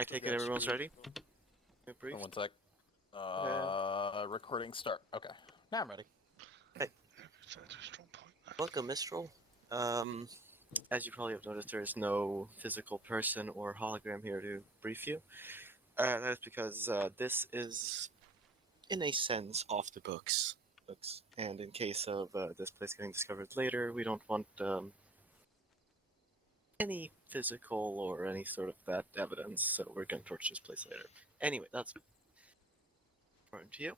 I take it everyone's ready? Oh, one sec. Recording start. Okay. Now I'm ready. Hey. Welcome, Mistral. As you probably have noticed, there is no physical person or hologram here to brief you. That is because this is, in a sense, off the books. And in case of this place getting discovered later, we don't want any physical or any sort of that evidence, so we're going to torch this place later. Anyway, that's important to you.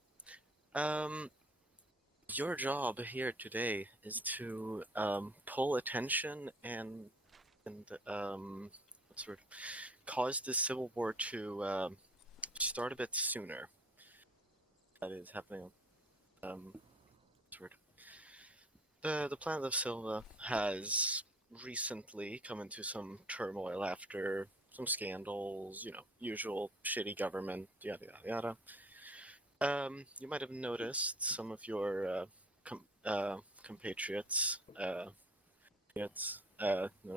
Your job here today is to pull attention and sort of cause this civil war to start a bit sooner. That is happening. Sort of. The planet of Silva has recently come into some turmoil after some scandals, usual shitty government, yada yada yada. You might have noticed some of your compatriots, known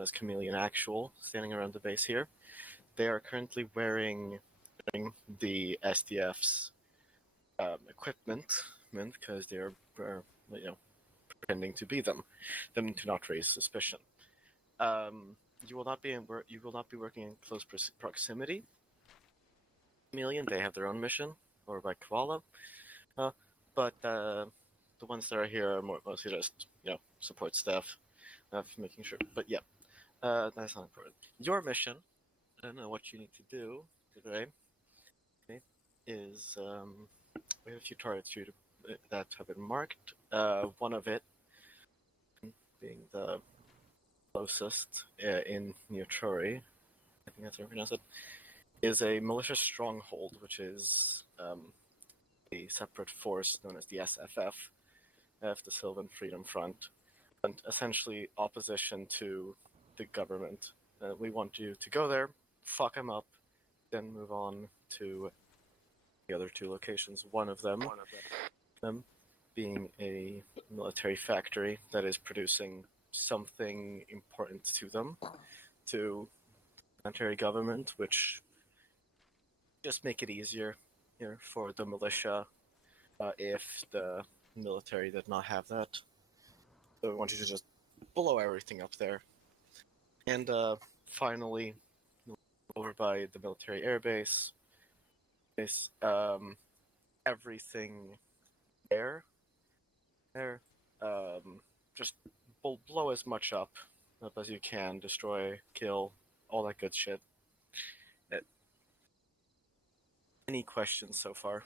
as Chameleon Actual, standing around the base here. They are currently wearing the SDF's equipment because they're, pretending to be them to not raise suspicion. You will not be working in close proximity. Chameleon, they have their own mission, or by Koala, but the ones that are here are mostly just support staff, making sure. But yeah, that's not important. Your mission, I don't know what you need to do today. Okay, is we have a few targets here that have been marked. One of it being the closest in Neochori, I think that's how you pronounce it, is a militia stronghold, which is a separate force known as the SFF, the Sylvan Freedom Front, and essentially opposition to the government. We want you to go there, fuck them up, then move on to the other two locations. One of them being a military factory that is producing something important to them, to the military government, which just make it easier for the militia if the military did not have that. So we want you to just blow everything up there. And finally, over by the military airbase, everything there, just blow as much up as you can, destroy, kill, all that good shit. Any questions so far?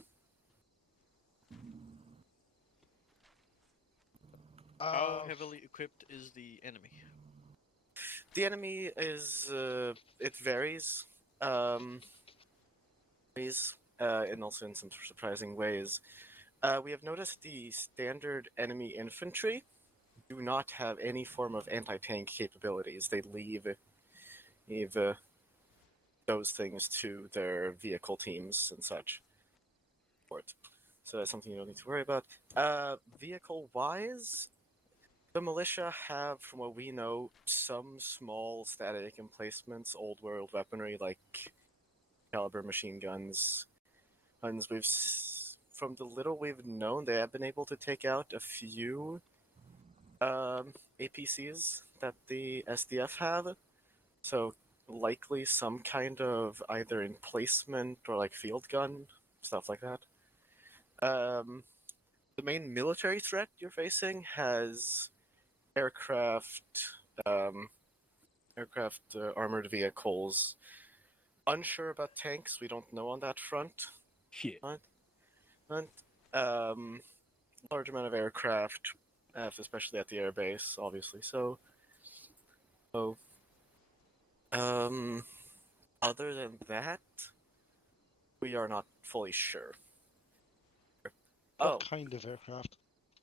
How heavily equipped is the enemy? The enemy is it varies, and also in some surprising ways. We have noticed the standard enemy infantry do not have any form of anti-tank capabilities. They leave those things to their vehicle teams and such. So that's something you don't need to worry about. Vehicle-wise, the militia have, from what we know, some small static emplacements, old world weaponry like caliber machine guns. And from the little we've known, they have been able to take out a few APCs that the SDF have. So likely some kind of either emplacement or like field gun, stuff like that. The main military threat you're facing has aircraft, armored vehicles. Unsure about tanks. We don't know on that front. Shit. Large amount of aircraft, especially at the airbase, obviously. So, other than that, we are not fully sure. What kind of aircraft?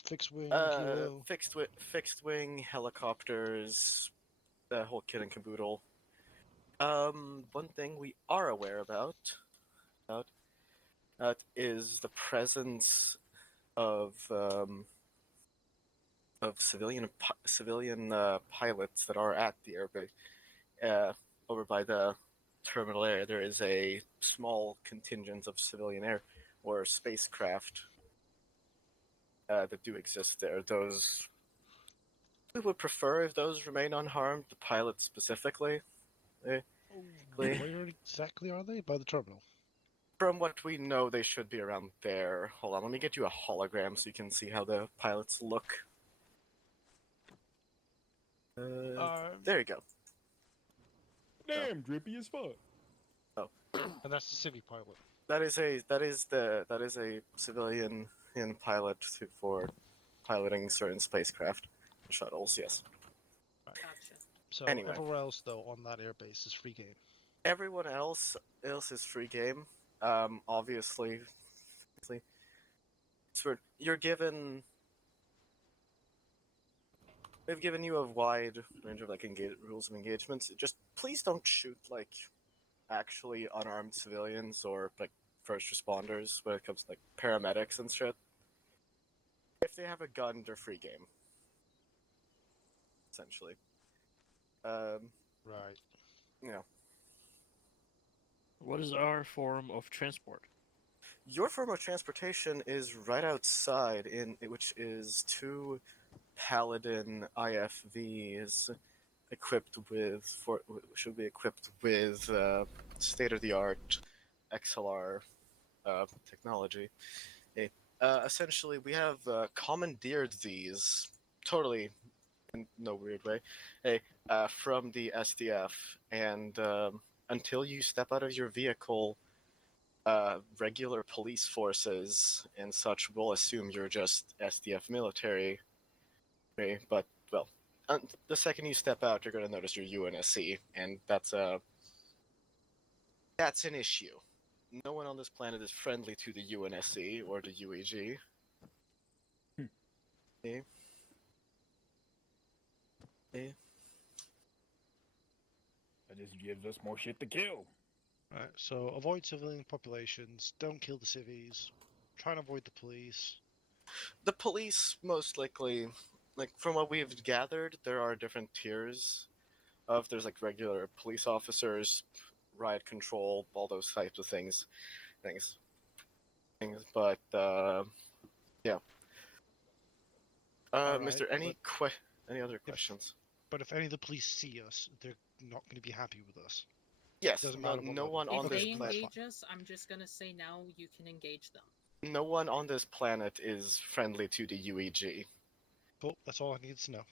Fixed wing, kilo? Fixed wing, helicopters, the whole kit and caboodle. One thing we are aware about is the presence of civilian pilots that are at the airbase, over by the terminal area, there is a small contingent of civilian air or spacecraft that do exist there. Those we would prefer if those remain unharmed. The pilot specifically. Where exactly are they? By the terminal. From what we know, they should be around there. Hold on, let me get you a hologram so you can see how the pilots look. There you go. Damn, drippy as fuck. And that's the civvy pilot. That is a civilian pilot for piloting certain spacecraft shuttles. Yes. Gotcha. So Anyway. everywhere else, though, on that airbase is free game. Everyone else is free game. Obviously, you're given. We've given you a wide range of rules of engagement. Just please don't shoot actually unarmed civilians or first responders when it comes to paramedics and shit. If they have a gun, they're free game. Essentially. Right. Yeah. What is our form of transport? Your form of transportation is right outside, which is 2 Paladin IFVs should be equipped with state-of-the-art XLR technology. Essentially, we have commandeered these totally in no weird way from the SDF, and until you step out of your vehicle, regular police forces and such will assume you're just SDF military. But well, the second you step out, you're going to notice you're UNSC, and that's an issue. No one on this planet is friendly to the UNSC or the UEG. Okay. That just gives us more shit to kill. Right. So avoid civilian populations. Don't kill the civvies. Try and avoid the police. The police, most likely, from what we've gathered, there are different tiers there's regular police officers, riot control, all those types of things. But yeah. Alright, Mr. Any other questions? But if any of the police see us, they're not going to be happy with us. Yes. Doesn't matter what No level. one on If this they planet. engage us, I'm just gonna say now you can engage them. No one on this planet is friendly to the UEG. Cool. That's all I need to know.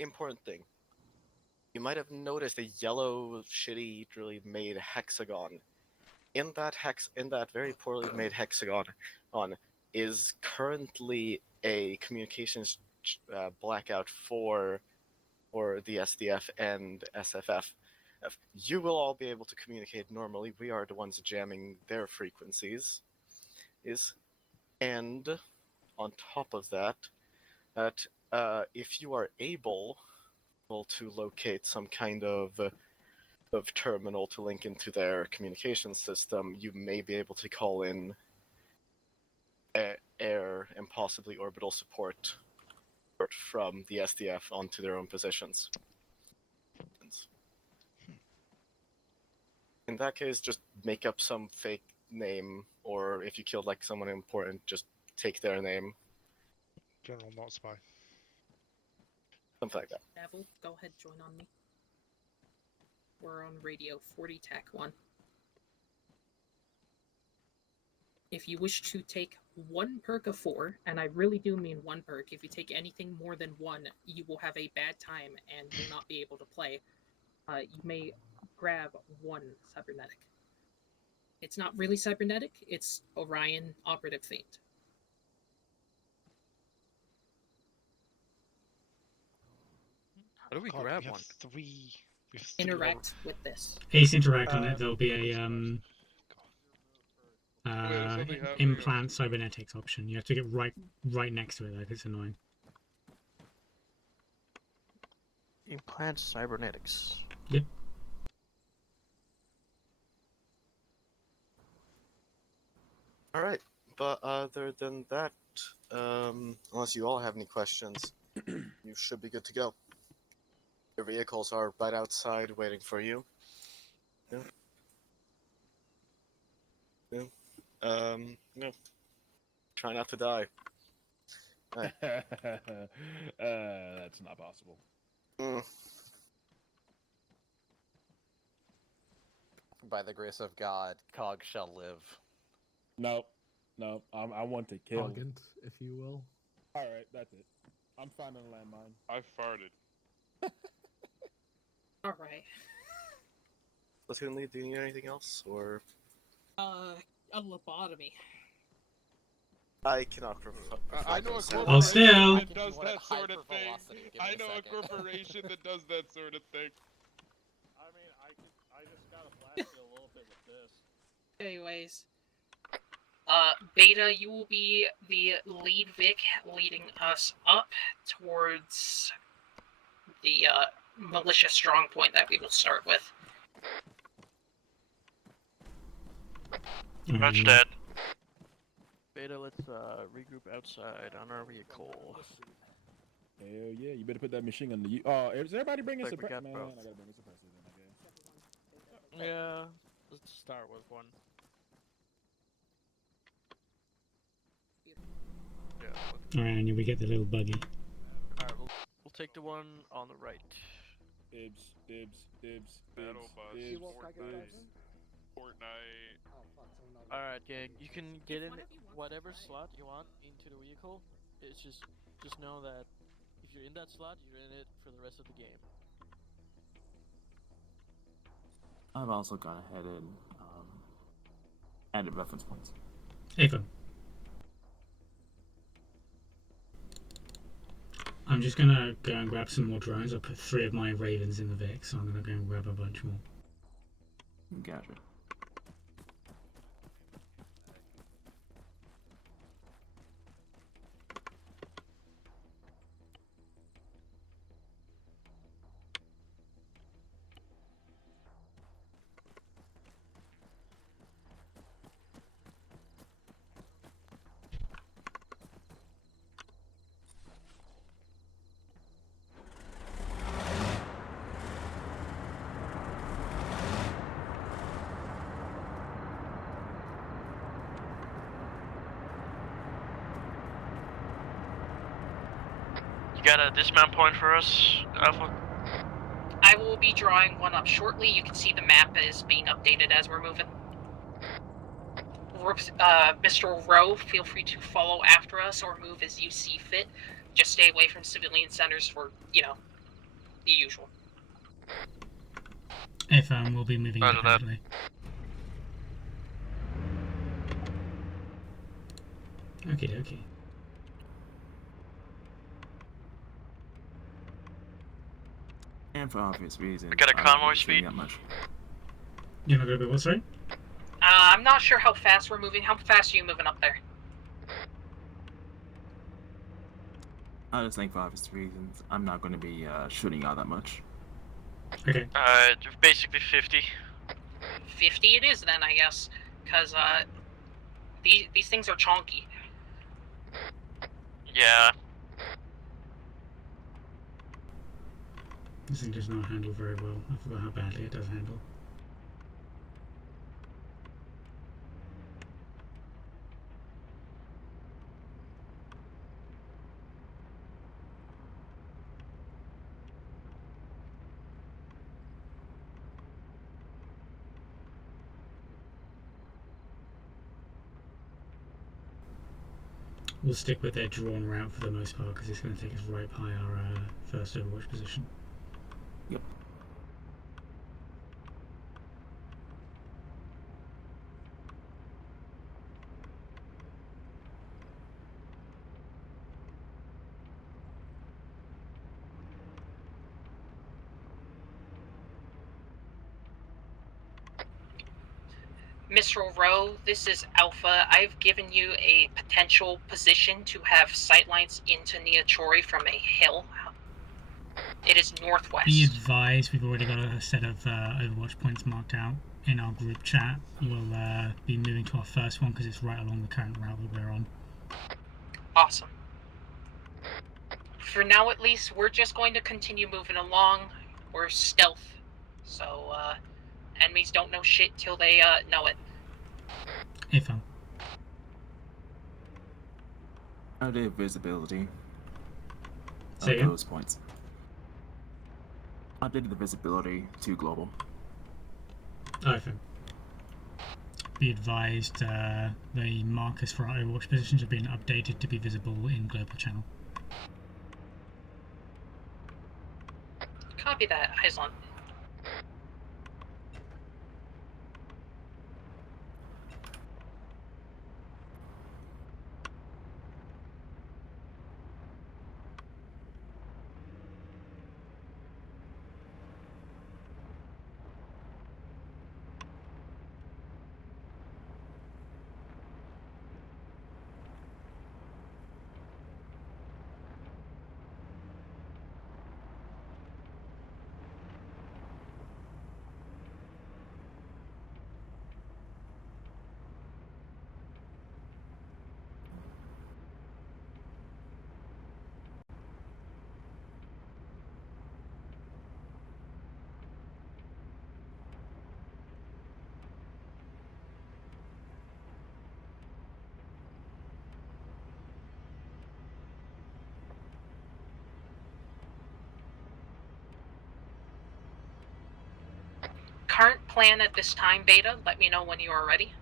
Important thing. You might have noticed a yellow, shitty, made hexagon. In that very poorly made hexagon, is currently a communications blackout for the SDF and SFF. You will all be able to communicate normally. We are the ones jamming their frequencies. And on top of that, if you are able to locate some kind of terminal to link into their communication system, you may be able to call in air and possibly orbital support from the SDF onto their own positions. In that case, just make up some fake name, or if you killed someone important, just take their name. General, not spy. Something like that. Devil, go ahead, join on me. We're on radio 40 TAC 1. If you wish to take 1 perk of 4, and I really do mean 1 perk, if you take anything more than 1, you will have a bad time and will not be able to play. You may grab 1 cybernetic. It's not really cybernetic, it's Orion Operative Feint. How do we God, grab we have one? 3. We have 3 Interact with this. Ace interact on it. There'll be a something happening implant cybernetics option. You have to get right next to it. Like, it's annoying. Implant cybernetics. Yep. All right, but other than that, unless you all have any questions, you should be good to go. Your vehicles are right outside waiting for you. Yeah. Yeah. No. Try not to die. That's not possible. Mm. By the grace of God, Cog shall live. Nope. Nope. I want to kill. Argent, if you will. Alright, that's it. I'm finding a landmine. I farted. All right. Platoon, do you need anything else, or A lobotomy. I cannot. I know a consent. Oh, still. corporation that does that sort of thing. I know a corporation that does that sort of thing. I mean, I just gotta blast you a little bit with this. Anyways, Beta, you will be the lead Vic leading us up towards the militia strong point that we will start with. Roger that. Beta, let's regroup outside on our vehicle. Hell yeah, you better put that machine on the. Is everybody bringing Like we got Man, both. I gotta bring a suppressor then, I guess. Yeah, let's start with one. Yeah. Alright, and we get the little buggy. Alright, we'll take the one on the right. Dibs, dibs, dibs, Battle dibs, bus, dibs, Fortnite. Alright, gang, you can get in whatever slot you want into the vehicle. It's just know that if you're in that slot, you're in it for the rest of the game. I've also gone ahead and added reference points. Ava. I'm just gonna go and grab some more drones. I put 3 of my Ravens in the Vic, so I'm gonna go and grab a bunch more. Gotcha. Got a dismount point for us, Alpha? I will be drawing one up shortly. You can see the map is being updated as we're moving. Mr. Rowe, feel free to follow after us or move as you see fit. Just stay away from civilian centers for, the usual. If we'll be moving Roger that. independently. Okie dokie. And for obvious reasons. We got a I'm convoy not seeing speed? that much. You're not gonna be what, sorry? I'm not sure how fast we're moving. How fast are you moving up there? I just think for obvious reasons, I'm not going to be shooting out that much. Okay. Basically 50. 50 it is then, I guess. Because, these things are chonky. Yeah. This thing does not handle very well. I forgot how badly it does handle. We'll stick with their drawn route for the most part because it's going to take us right by our first Overwatch position. Yep. Mr. Rowe, this is Alpha. I've given you a potential position to have sightlines into Niachori from a hill. It is northwest. Be advised, we've already got a set of Overwatch points marked out in our group chat. We'll be moving to our first one because it's right along the current route that we're on. Awesome. For now, at least, we're just going to continue moving along. We're stealth, so enemies don't know shit till they know it. AFAM. How do visibility? Say again? Those points. Updated the visibility to global. AFAM. Be advised, the markers for our Overwatch positions have been updated to be visible in global channel. Copy that, eyes on. Current plan at this time, Beta. Let me know when you are ready.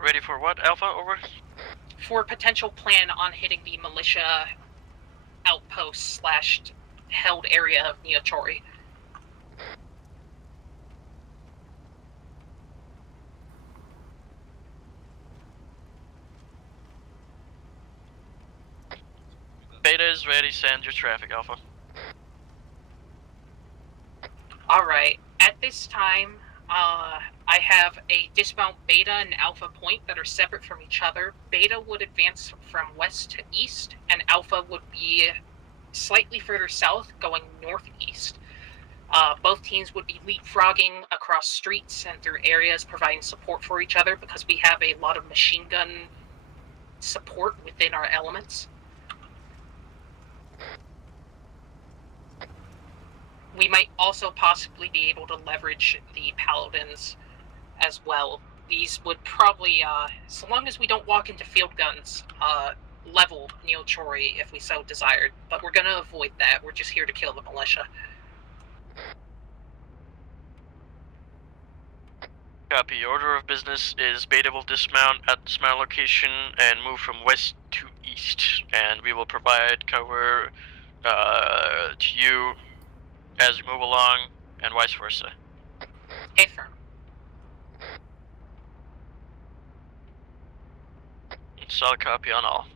Ready for what, Alpha? Over? For potential plan on hitting the militia outpost / held area of Neochori. Beta is ready, send your traffic, Alpha. Alright, at this time, I have a dismount Beta and Alpha point that are separate from each other. Beta would advance from west to east, and Alpha would be slightly further south, going northeast. Both teams would be leapfrogging across streets and through areas, providing support for each other because we have a lot of machine gun support within our elements. We might also possibly be able to leverage the paladins as well. These would probably, so long as we don't walk into field guns, level Neochori if we so desired. But we're gonna avoid that. We're just here to kill the militia. Copy. Order of business is Beta will dismount at dismount location and move from west to east, and we will provide cover to you as we move along, and vice versa. Affirm. Solid copy on all.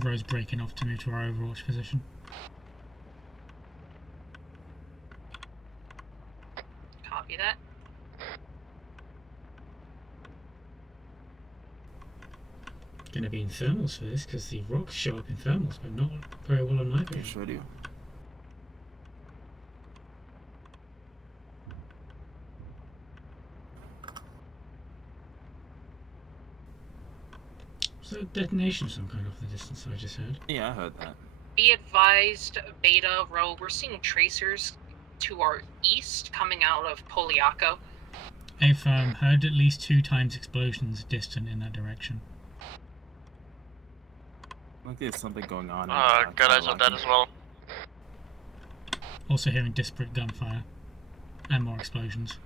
Rose breaking off to move to our Overwatch position. Copy that. Gonna be in thermals for this because the rocks show up in thermals, but not very well on night vision. Sure do. So detonation of some kind off the distance I just heard. Yeah, I heard that. Be advised, Beta, Rho, we're seeing tracers to our east coming out of Poliaco. I've heard at least 2 times explosions distant in that direction. Like there's something going on. Got eyes on that as well. Also hearing disparate gunfire and more explosions.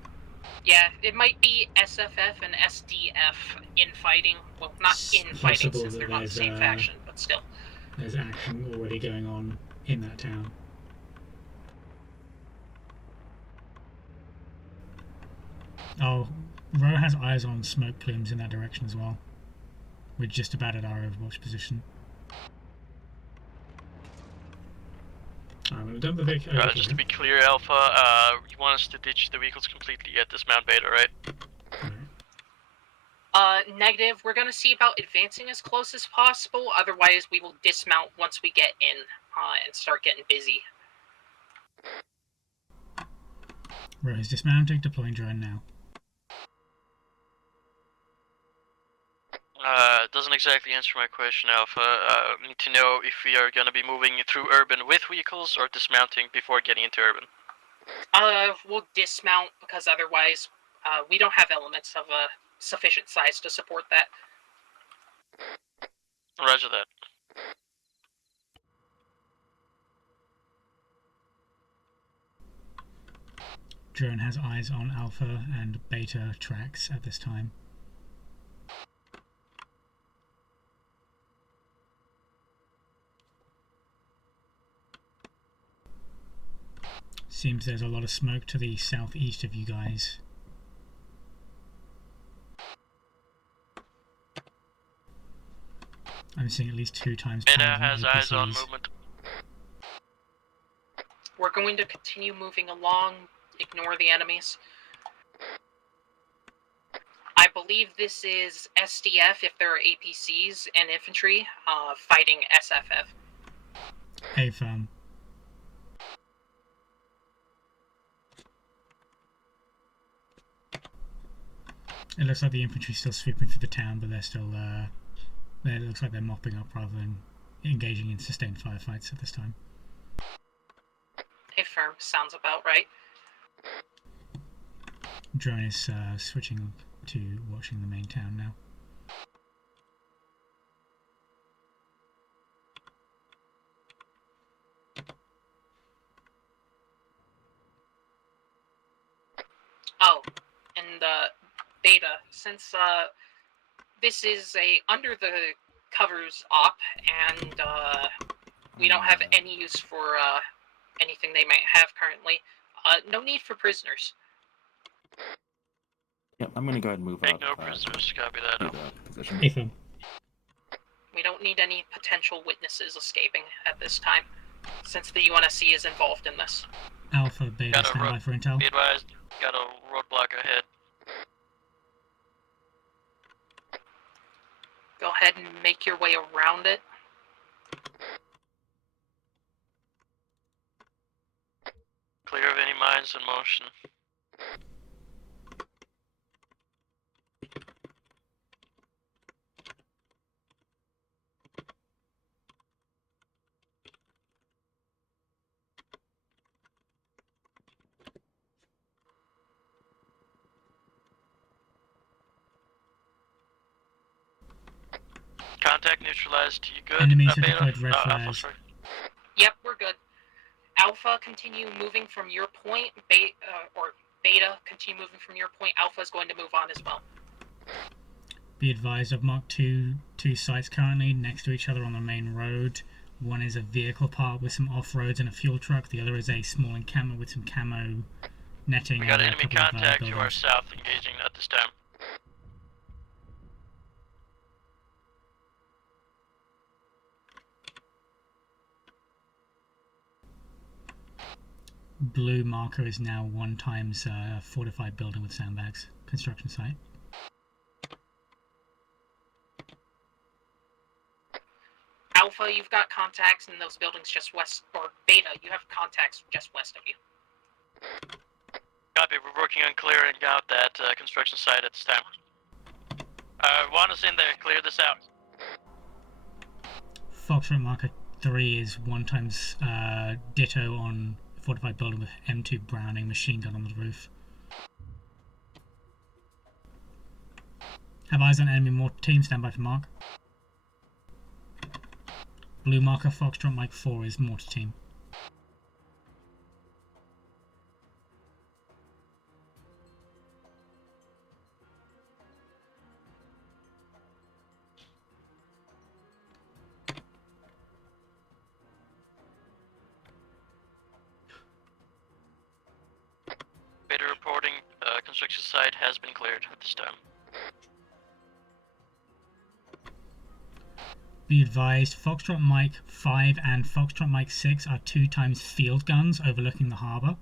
Yeah, it might be SFF and SDF infighting. Well, not infighting since they're not the same faction, but still. There's action already going on in that town. Oh, Ro has eyes on smoke plumes in that direction as well. We're just about at our Overwatch position. I'm gonna dump the vehicle. Just to be clear, Alpha, you want us to ditch the vehicles completely at this Mount Beta, right? Negative. We're gonna see about advancing as close as possible. Otherwise, we will dismount once we get in and start getting busy. Rose dismounting, deploying drone now. Doesn't exactly answer my question, Alpha. Need to know if we are gonna be moving through urban with vehicles or dismounting before getting into urban. We'll dismount because otherwise, we don't have elements of a sufficient size to support that. Roger that. Drone has eyes on Alpha and Beta tracks at this time. Seems there's a lot of smoke to the southeast of you guys. I'm seeing at least 2 times. Beta has eyes on movement. We're going to continue moving along, ignore the enemies. I believe this is SDF if there are APCs and infantry fighting SFF. A-firm. It looks like the infantry's still sweeping through the town, but they're still, it looks like they're mopping up rather than engaging in sustained firefights at this time. Affirm, sounds about right. Drone is switching to watching the main town now. Oh, and Beta, since this is a under the covers op, and we don't have any use for anything they might have currently, no need for prisoners. Yep, I'm gonna go ahead and move Make up. no prisoners, copy that. Position. A-firm. We don't need any potential witnesses escaping at this time, since the UNSC is involved in this. Alpha, Beta, standby for intel. Be advised, got a roadblock ahead. Go ahead and make your way around it. Clear of any mines in motion. Contact neutralized. You good? Enemies have Beta? deployed red Alpha, flares. sorry. Yep, we're good. Alpha, continue moving from your point. Beta, continue moving from your point. Alpha is going to move on as well. Be advised, I've marked two sites currently next to each other on the main road. One is a vehicle park with some off-roads and a fuel truck. The other is a small encampment with some camo netting. We got and a enemy couple of, contact to our buildings. south engaging at this time. Blue marker is now 1 times fortified building with sandbags. Construction site. Alpha, you've got contacts in those buildings just west, or Beta, you have contacts just west of you. Copy, we're working on clearing out that construction site at this time. Want us in there, clear this out. Foxtrot marker 3 is 1 times ditto on fortified building with M2 Browning machine gun on the roof. Have eyes on enemy mortar team, stand by for mark. Blue marker Foxtrot Mike 4 is mortar team. Beta reporting, construction site has been cleared at this time. Be advised, Foxtrot Mike 5 and Foxtrot Mike 6 are 2x field guns overlooking the harbour.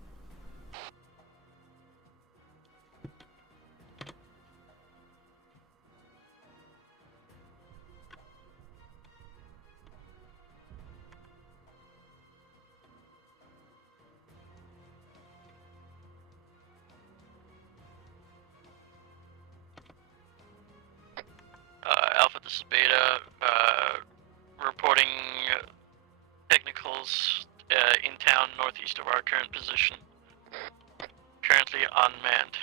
Alpha, this is Beta. Reporting technicals in town northeast of our current position. Currently unmanned.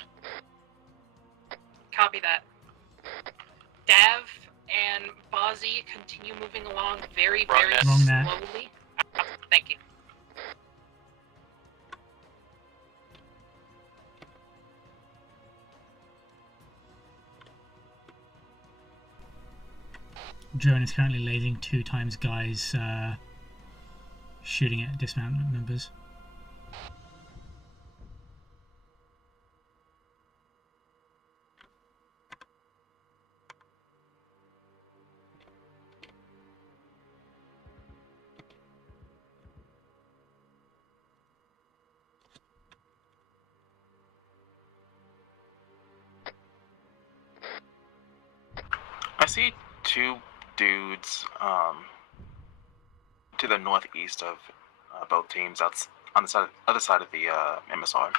Copy that. Dav and Bozzy continue moving along very, very Wrong net. slowly. Thank you. Drone is currently lasing 2x guys shooting at dismount members. I see two dudes to the northeast of both teams. That's on the other side of the MSR.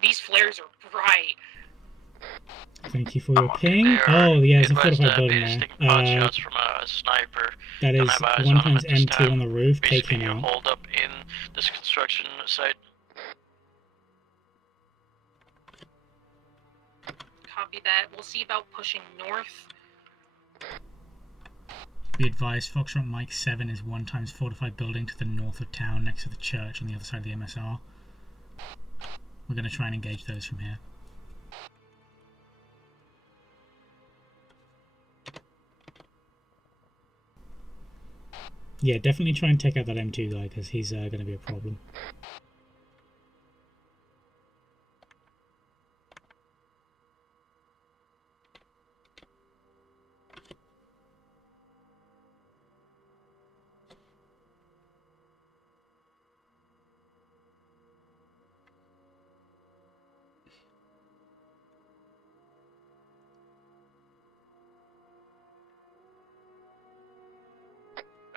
These flares are bright. Thank you for your ping. Oh, yeah, there's a fortified building there. Pot shots from a sniper. That is Don't have eyes 1 on him times at this M2 time. on the roof. Take Basically, him you out. hold up in this construction site. Copy that. We'll see about pushing north. Be advised, Foxtrot Mike 7 is 1 times fortified building to the north of town next to the church on the other side of the MSR. We're going to try and engage those from here. Yeah, definitely try and take out that M2 guy because he's going to be a problem.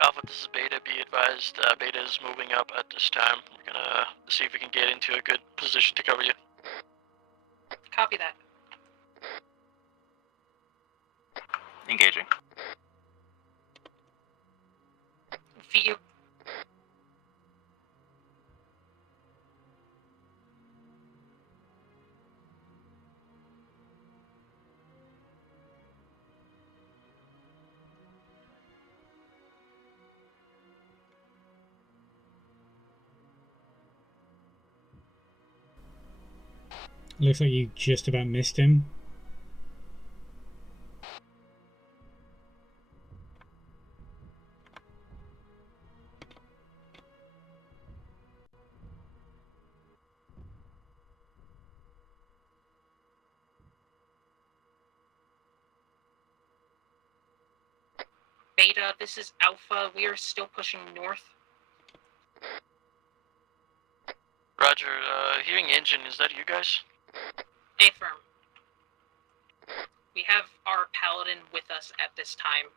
Alpha, this is Beta. Be advised, Beta is moving up at this time. We're gonna see if we can get into a good position to cover you. Copy that. Engaging. View. Looks like you just about missed him. Beta, this is Alpha. We are still pushing north. Roger, hearing engine, is that you guys? Affirm. We have our paladin with us at this time.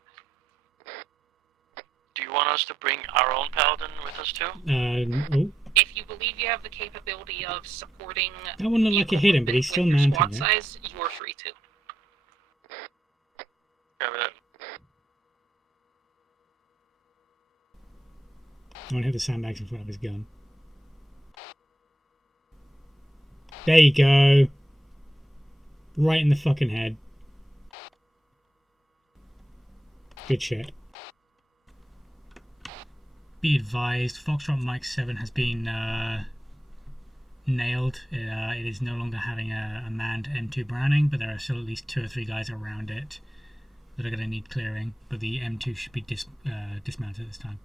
Do you want us to bring our own paladin with us too? Oh. If you believe you have the capability of supporting That one looked like it hit him, but he's still with your mounting squad it. size, you are free to. Cover that. I want to hit the sandbags in front of his gun. There you go. Right in the fucking head. Good shit. Be advised, Foxtrot Mike 7 has been nailed. It is no longer having a manned M2 Browning, but there are still at least 2 or 3 guys around it that are going to need clearing. But the M2 should be dismounted at this time.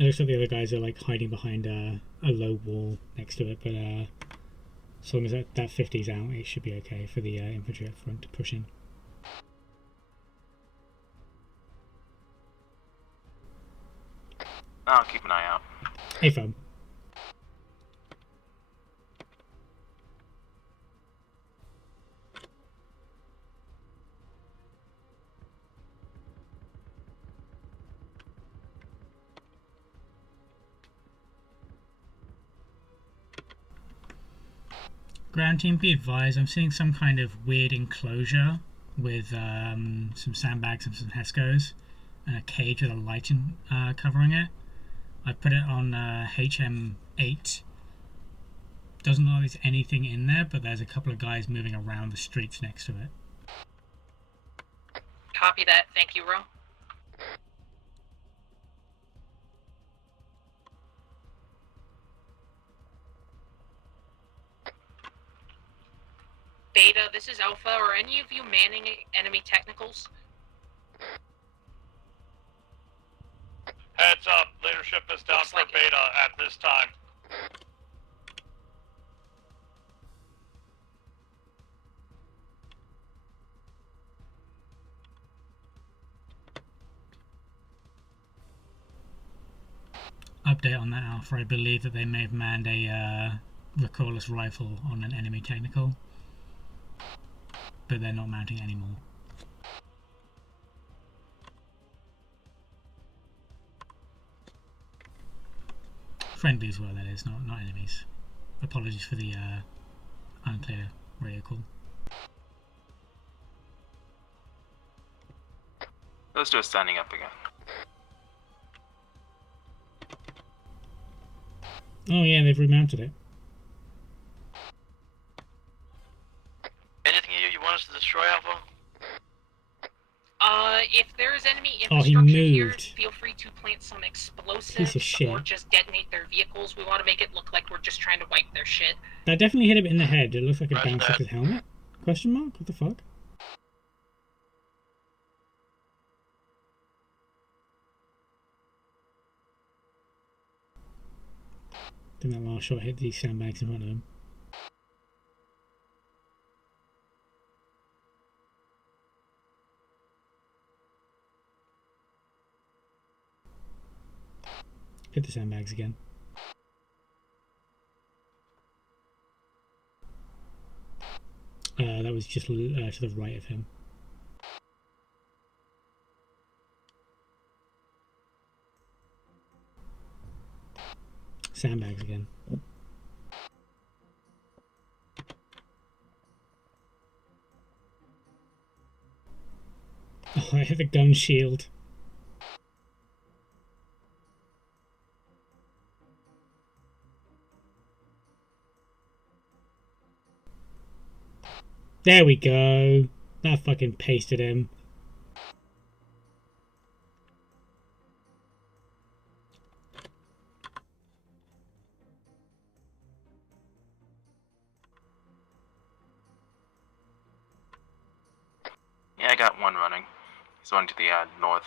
It looks like the other guys are like hiding behind a low wall next to it, but as long as that 50's out, it should be okay for the infantry up front to push in. I'll keep an eye out. Hey, Fob. Ground team, be advised, I'm seeing some kind of weird enclosure with some sandbags and some Hescos and a cage with a light covering it. I put it on HM8. Doesn't look like there's anything in there, but there's a couple of guys moving around the streets next to it. Copy that. Thank you, Ro. Beta, this is Alpha. Are any of you manning enemy technicals? Heads up, leadership is down for Beta at this time. Update on that, Alpha. I believe that they may have manned a recoilless rifle on an enemy technical, but they're not mounting it anymore. Friendly as well, that is, not enemies. Apologies for the unclear radio call. Those two are standing up again. Oh yeah, they've remounted it. Anything you want us to destroy, Alpha? If there is enemy Oh, he infrastructure here, moved. feel free to plant some Piece of explosives shit. or just detonate their vehicles. We want to make it look like we're just trying to wipe their shit. That definitely hit him in the head. It looks like it Roger bounced that. off his helmet. Question mark? What the fuck? Then that last shot hit these sandbags in front of him. Hit the sandbags again. That was just to the right of him. Sandbags again. Oh, I hit the gun shield. There we go. That fucking pasted him. Yeah, I got one running. He's going to the north.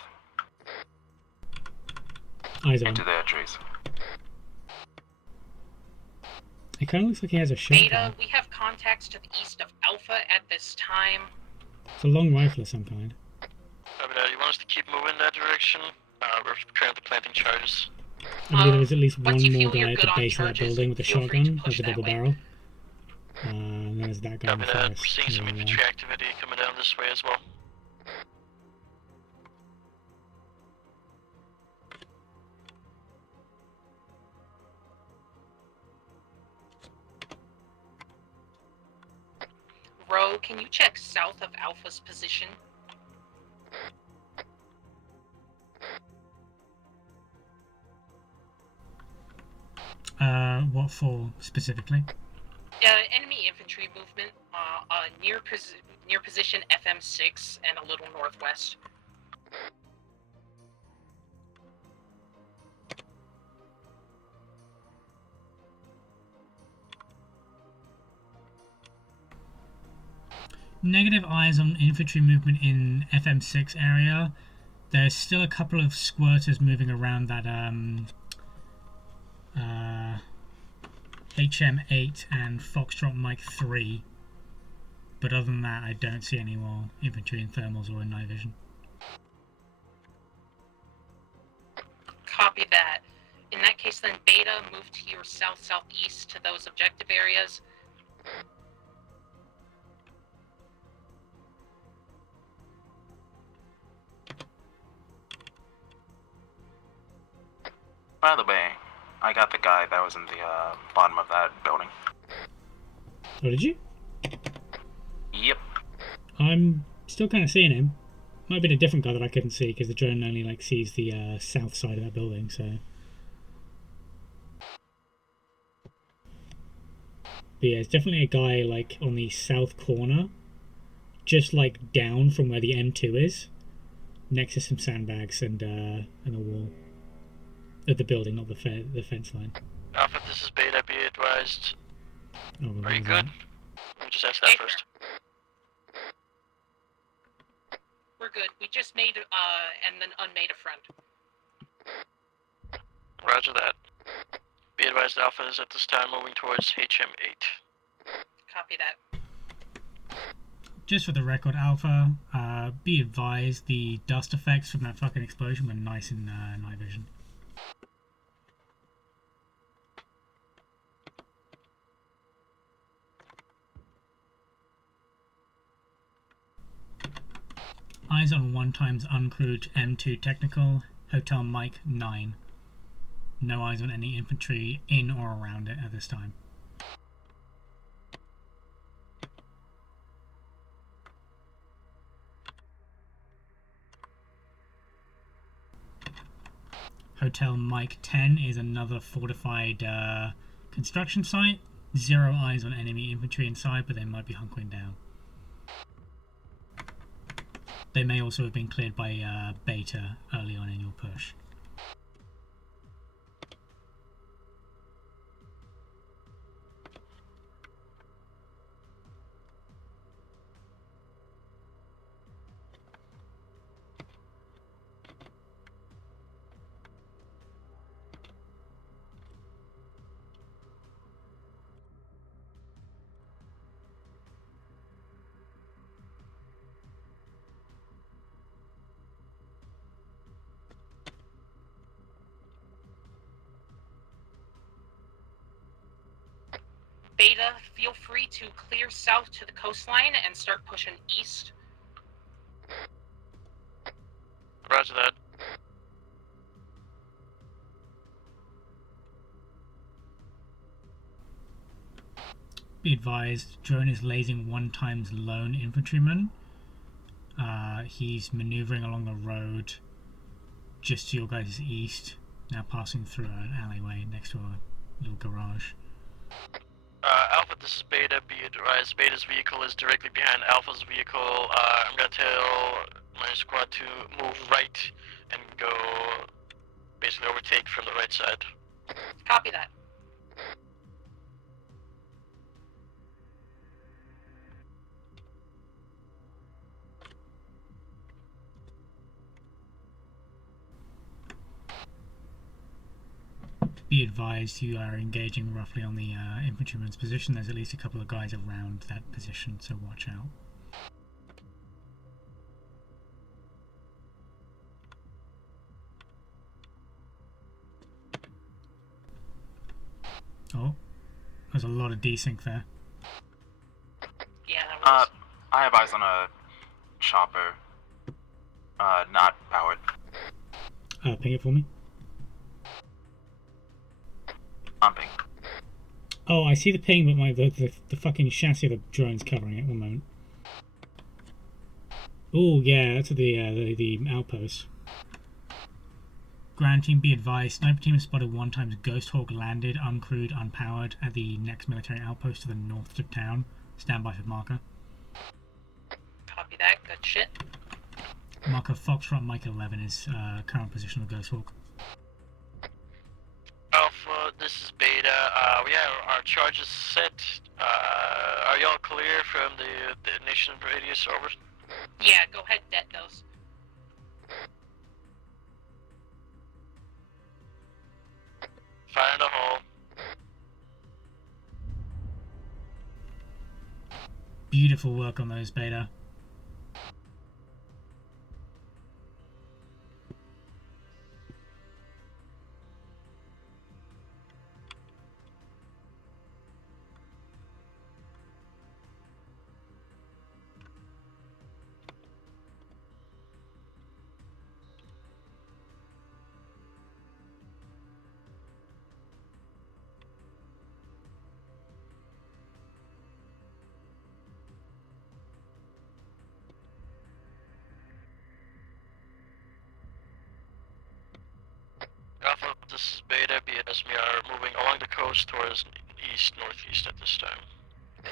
Eyes on. Into their trees. It kind of looks like he has a shotgun. Beta, we have contacts to the east of Alpha at this time. It's a long rifle of some kind. You want us to keep moving in that direction? We're currently planting charges. I believe there was at least one once you more feel you're guy at good the on base of that charges, building with a feel free to shotgun, push with a that double way. barrel. And there's that guy in the We're forest. seeing some who, infantry activity coming down this way as well. Ro, can you check south of Alpha's position? what for specifically? Enemy infantry movement near position FM6 and a little northwest. Negative eyes on infantry movement in FM6 area. There's still a couple of squirters moving around that HM8 and Foxtrot Mike 3. But other than that, I don't see any more infantry in thermals or in night vision. Copy that. In that case, then Beta, move to your south-southeast to those objective areas. By the way, I got the guy that was in the bottom of that building. Oh, did you? Yep. I'm still kind of seeing him. Might have been a different guy that I couldn't see because the drone only like sees the south side of that building. So, but yeah, it's definitely a guy like on the south corner, just like down from where the M2 is, next to some sandbags and a wall. Of the building, not the fence line. Alpha, this is Beta. Be advised. Oh, well, Are you that? good? Let me just ask that first. We're good. We just made and then unmade a friend. Roger that. Be advised, Alpha is at this time moving towards HM8. Copy that. Just for the record, Alpha, be advised the dust effects from that fucking explosion were nice in night vision. Eyes on 1x uncrewed M2 technical, Hotel Mike 9. No eyes on any infantry in or around it at this time. Hotel Mike 10 is another fortified construction site. 0 eyes on enemy infantry inside, but they might be hunkering down. They may also have been cleared by Beta early on in your push. Beta, feel free to clear south to the coastline and start pushing east. Roger that. Be advised, drone is lasing 1x lone infantryman. He's maneuvering along the road just to your guys' east, now passing through an alleyway next to a little garage. Alpha, this is Beta. Be advised, Beta's vehicle is directly behind Alpha's vehicle. I'm gonna tell my squad to move right and go basically overtake from the right side. Copy that. Be advised, you are engaging roughly on the infantryman's position. There's at least a couple of guys around that position, so watch out. Oh, there's a lot of desync there. Yeah, that was... I have eyes on a chopper. Not powered. Ping it for me. I'm ping. Oh, I see the ping, but the fucking chassis of the drone's covering it. One moment. Oh yeah, that's the outpost. Ground team, be advised. Sniper team has spotted 1x Ghost Hawk landed, uncrewed, unpowered, at the next military outpost to the north of town. Stand by for marker. Copy that. Good shit. Marker Foxtrot Mike 11 is current position of Ghost Hawk. Alpha, this is Beta. We have our charges set. Are y'all clear from the ignition radius? Over. Yeah, go ahead, det those. Fire in the hole. Beautiful work on those, Beta. Alpha, this is Beta. BS, we are moving along the coast towards east-northeast at this time.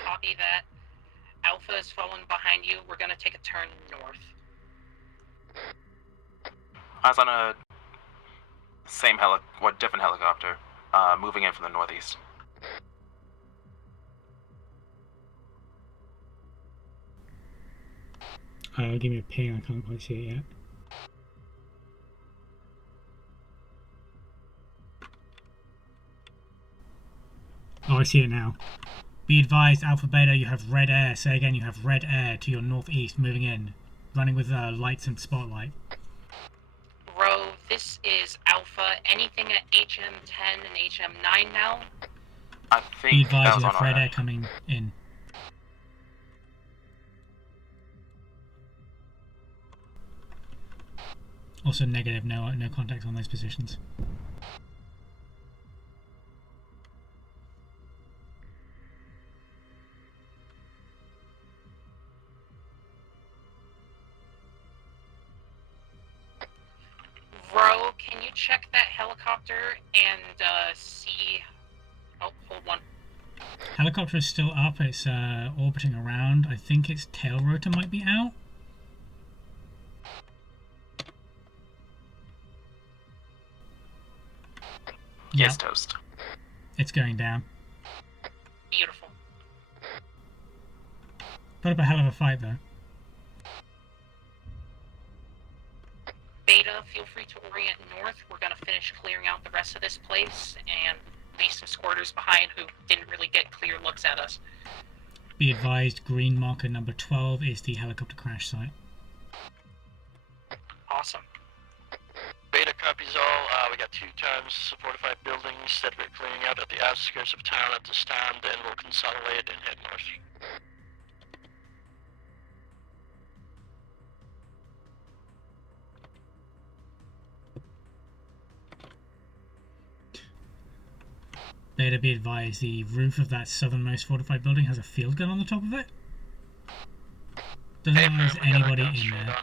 Copy that. Alpha is following behind you. We're gonna take a turn north. I was on a different helicopter, moving in from the northeast. Give me a ping, I can't quite see it yet. Oh, I see it now. Be advised, Alpha Beta, you have red air. Say again, you have red air to your northeast, moving in. Running with lights and spotlight. Row, this is Alpha. Anything at HM10 and HM9 now? I think Be advised, that was you on have our red air end. coming in. Also negative, no contact on those positions. Row, can you check that helicopter and see... Oh, hold on. Helicopter is still up, it's orbiting around. I think its tail rotor might be out. Yes, Yep, toast. it's going down. Beautiful. Put up a hell of a fight though. Beta, feel free to orient north. We're gonna finish clearing out the rest of this place and leave some squirters behind who didn't really get clear looks at us. Be advised, green marker number 12 is the helicopter crash site. Awesome. Beta copies all. We got 2 times fortified buildings that we're clearing out at the outskirts of town at this time. Then we'll consolidate and head north. Beta, be advised, the roof of that southernmost fortified building has a field gun on the top of it. Doesn't look like there's anybody in there.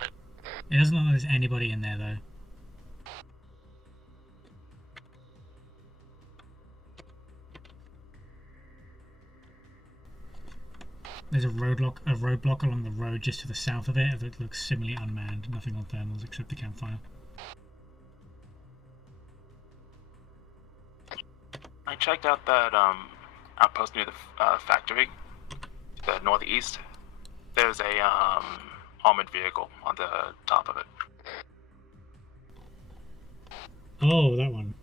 It doesn't look like there's anybody in there though. There's a roadblock along the road just to the south of it that looks similarly unmanned. Nothing on thermals except the campfire. I checked out that outpost near the factory, the northeast. There's a armored vehicle on the top of it. Oh, that one.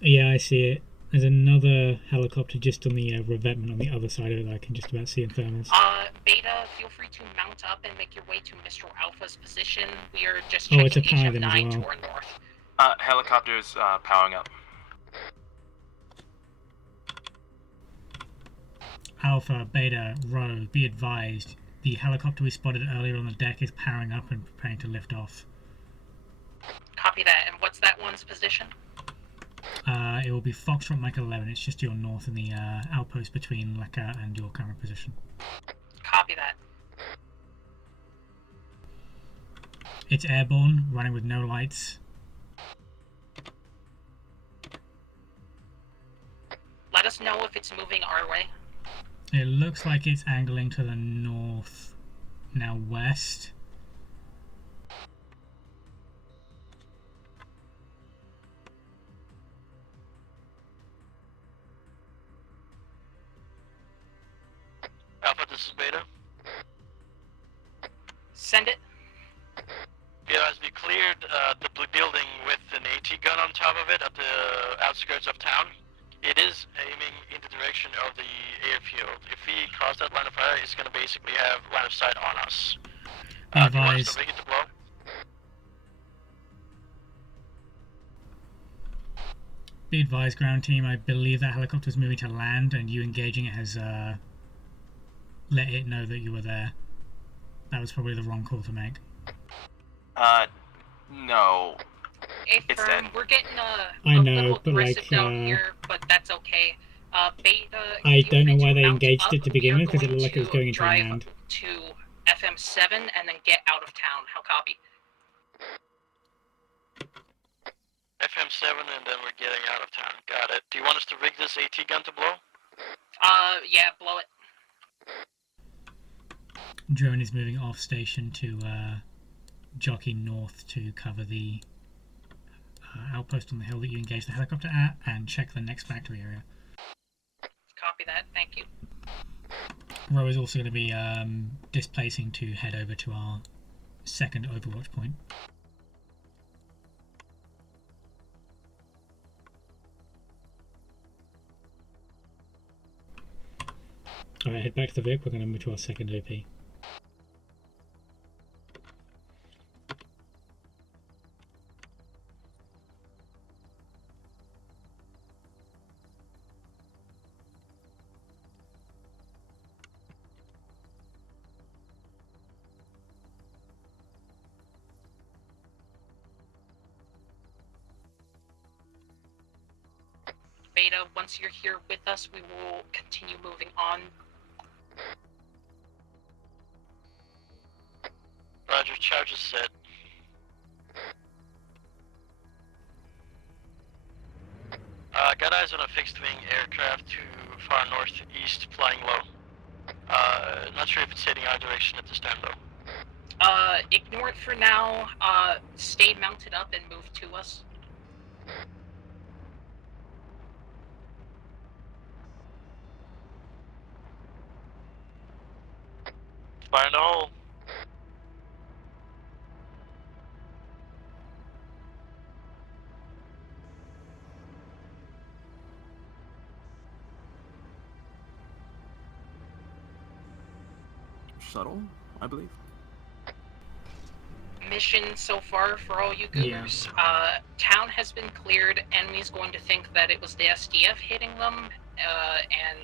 Yeah, I see it. There's another helicopter just on the revetment on the other side of it that I can just about see in thermals. Beta, feel free to mount up and make your way to Mistral Alpha's position. We are just Oh, it's checking a power them as HM9 well. to our north. Helicopters powering up. Alpha, Beta, Rho, be advised. The helicopter we spotted earlier on the deck is powering up and preparing to lift off. Copy that. And what's that one's position? It will be Foxtrot Mike 11. It's just to your north in the outpost between Leka and your current position. Copy that. It's airborne, running with no lights. Let us know if it's moving our way. It looks like it's angling to the north, now west. Alpha, this is Beta. Send it. Be As we cleared the building with an AT gun on top of it at the outskirts of town. It is aiming in the direction of the airfield. If we cross that line of fire, it's going to basically have line of sight on us. Be Do you want us advised. to rig it to blow? Be advised, ground team. I believe that helicopter is moving to land, and you engaging it has let it know that you were there. That was probably the wrong call to make. No. Hey, It's Firm, dead. we're getting I a know, little but, aggressive like, down here, but that's okay. Beta, I feel don't know free why to they mount engaged up. it to begin We are with, because it going looked like it was to going into drive land. to FM7 and then get out of town. How copy? FM7 and then we're getting out of town. Got it. Do you want us to rig this AT gun to blow? Yeah, blow it. Drone is moving off station to jockey north to cover the outpost on the hill that you engaged the helicopter at, and check the next factory area. Copy that. Thank you. Row is also going to be displacing to head over to our second overwatch point. Alright, head back to the Vic. We're going to move to our second OP. Beta, once you're here with us, we will continue moving on. Roger, charge is set. Got eyes on a fixed-wing aircraft to far northeast, flying low. Not sure if it's heading our direction at this time, though. Ignore it for now. Stay mounted up and move to us. Fire in the hole. Shuttle, I believe. Mission so far for all you goobers. Town has been cleared. Enemy's going to think that it was the SDF hitting them, and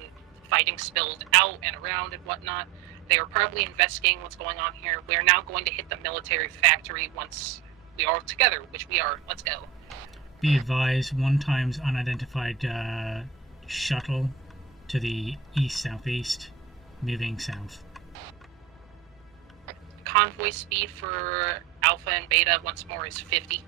fighting spilled out and around and whatnot. They are probably investigating what's going on here. We're now going to hit the military factory once we are together, which we are. Let's go. Be advised, 1 times unidentified shuttle to the east-southeast, moving south. Convoy speed for Alpha and Beta once more is 50.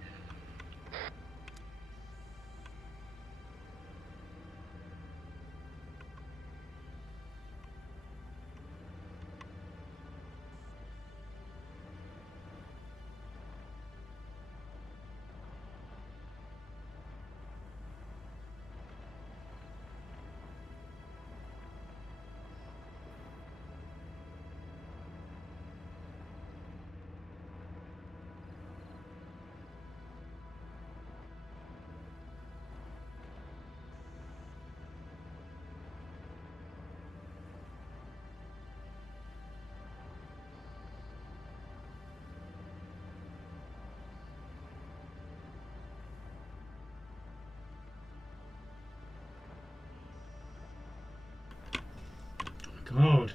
God.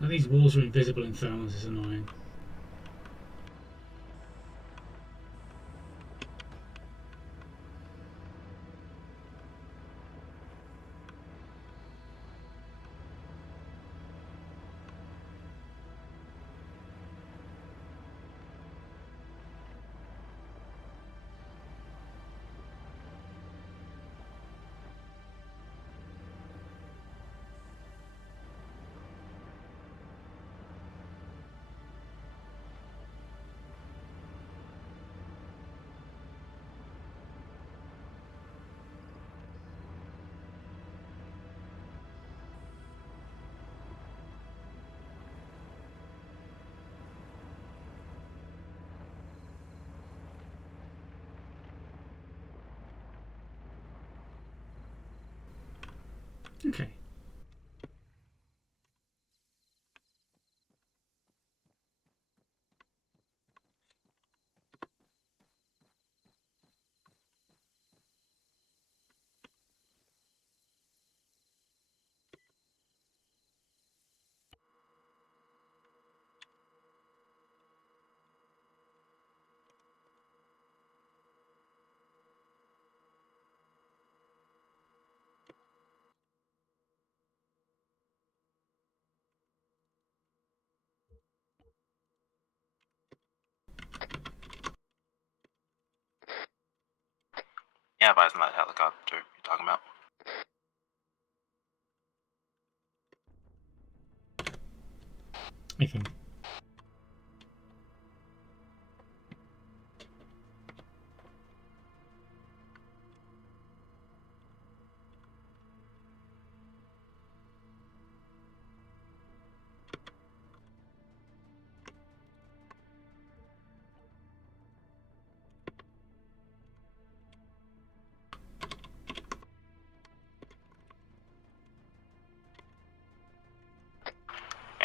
Now these walls are invisible in thermals is annoying. Okay. Yeah, but it's not that helicopter you're talking about. Affirm.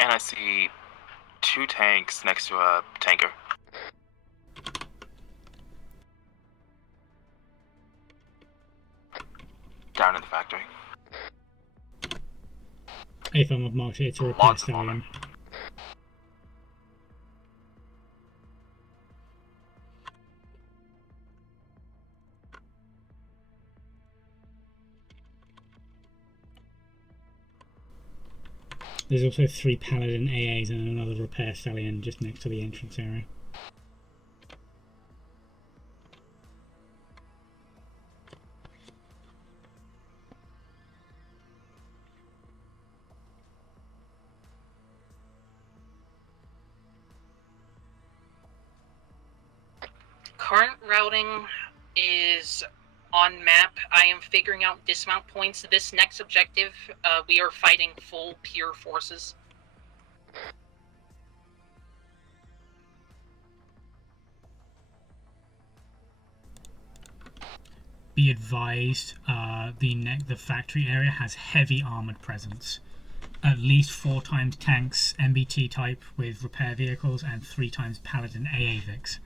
And I see 2 tanks next to a tanker. Down in the factory. Affirm, I've marked it. It's a repair Lots of stallion. There's also 3 Paladin AAs and another repair stallion just next to the entrance area. Current routing is on map. I am figuring out dismount points. This next objective, we are fighting full pure forces. Be advised, the factory area has heavy armored presence. At least 4 times tanks, MBT type with repair vehicles, and 3 times Paladin AA Vics.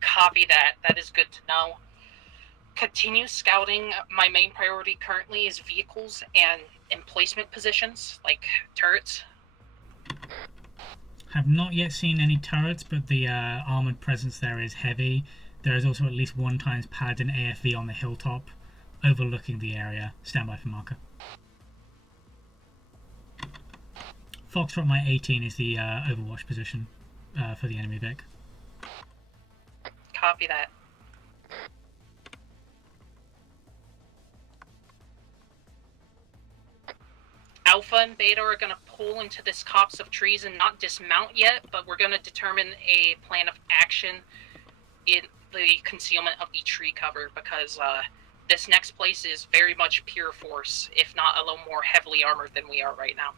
Copy that. That is good to know. Continue scouting. My main priority currently is vehicles and emplacement positions, like turrets. Have not yet seen any turrets, but the armored presence there is heavy. There is also at least 1 times Paladin AFV on the hilltop, overlooking the area. Stand by for marker. Foxtrot, my 18 is the overwatch position for the enemy Vic. Copy that. Alpha and Beta are going to pull into this copse of trees and not dismount yet, but we're going to determine a plan of action in the concealment of the tree cover, because this next place is very much pure force, if not a little more heavily armored than we are right now.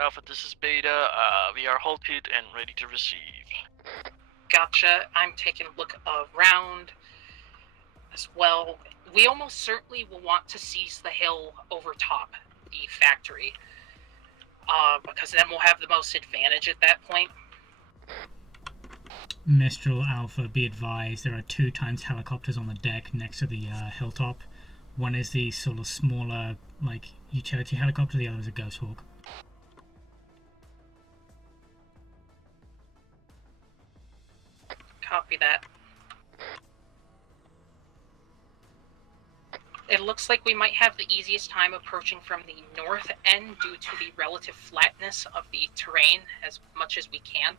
Alpha, this is Beta. We are halted and ready to receive. Gotcha. I'm taking a look around as well. We almost certainly will want to seize the hill over top the factory, because then we'll have the most advantage at that point. Mistral Alpha, be advised, there are 2 times helicopters on the deck next to the hilltop. One is the sort of smaller, like, utility helicopter, the other is a Ghost Hawk. Copy that. It looks like we might have the easiest time approaching from the north end due to the relative flatness of the terrain as much as we can.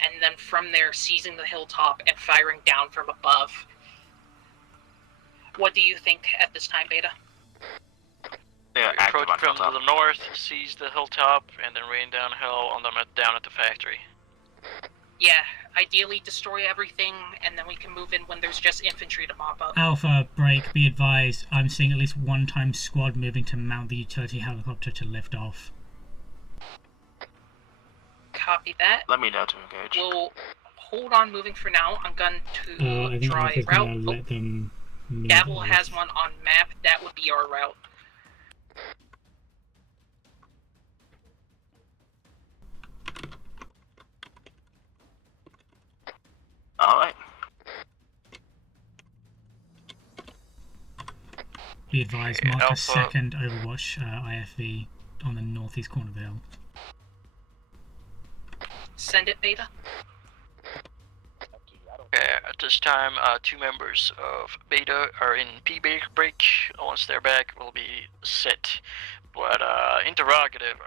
And then from there, seizing the hilltop and firing down from above. What do you think at this time, Beta? Yeah, Approach from the north, seize the hilltop, and then rain downhill on them down at the factory. Yeah, ideally destroy everything, and then we can move in when there's just infantry to mop up. Alpha, break, be advised. I'm seeing at least one time squad moving to mount the utility helicopter to lift off. Copy that. Let me know to engage. We'll hold on moving for now. I'm going to I think draw a Alpha's route. gonna let them move Gavel off. has one on map. That would be our route. Alright. Be advised, mark Alpha. a second Overwatch IFV on the northeast corner of the hill. Send it, Beta. At this time, 2 members of Beta are in break. Once they're back, we'll be set. But interrogative,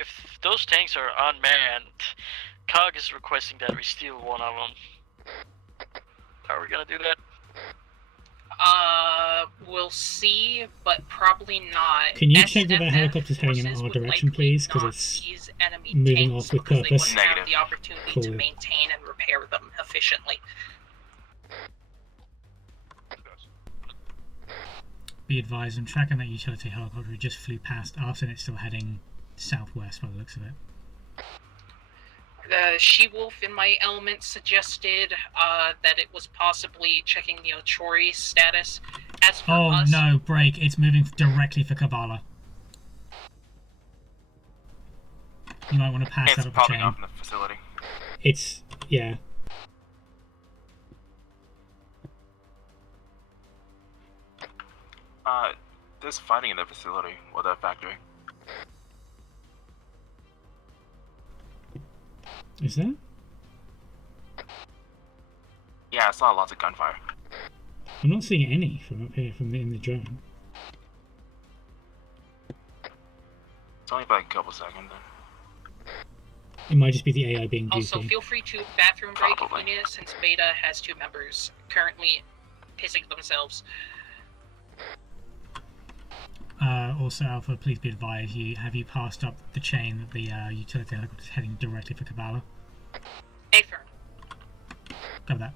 if those tanks are unmanned, COG is requesting that we steal one of them. Are we gonna do that? We'll see, but probably not. Can you check that the SFF helicopter's heading in forces our would direction, likely please? Because not it's seize enemy moving tanks off with because purpose. They wouldn't have Negative. the opportunity Cool. to maintain and repair them efficiently. Be advised, I'm tracking that utility helicopter. It just flew past us and it's still heading southwest by the looks of it. The She-Wolf in my element suggested that it was possibly checking the Ochori status. As for Oh us, no, break. It's moving directly for Kabbalah. You might want to pass It's that up the popping chain. up in the facility. It's, yeah. There's fighting in the facility, or the factory. Is there? Yeah, I saw lots of gunfire. I'm not seeing any from up here in the drone. It's only by a couple seconds then. It might just be the AI being also goofy. feel free to bathroom break if Probably. you need it, since Beta has 2 members currently pissing themselves. Also, Alpha, please be advised, have you passed up the chain that the utility helicopter is heading directly for Kabbalah? Affirm. Got that.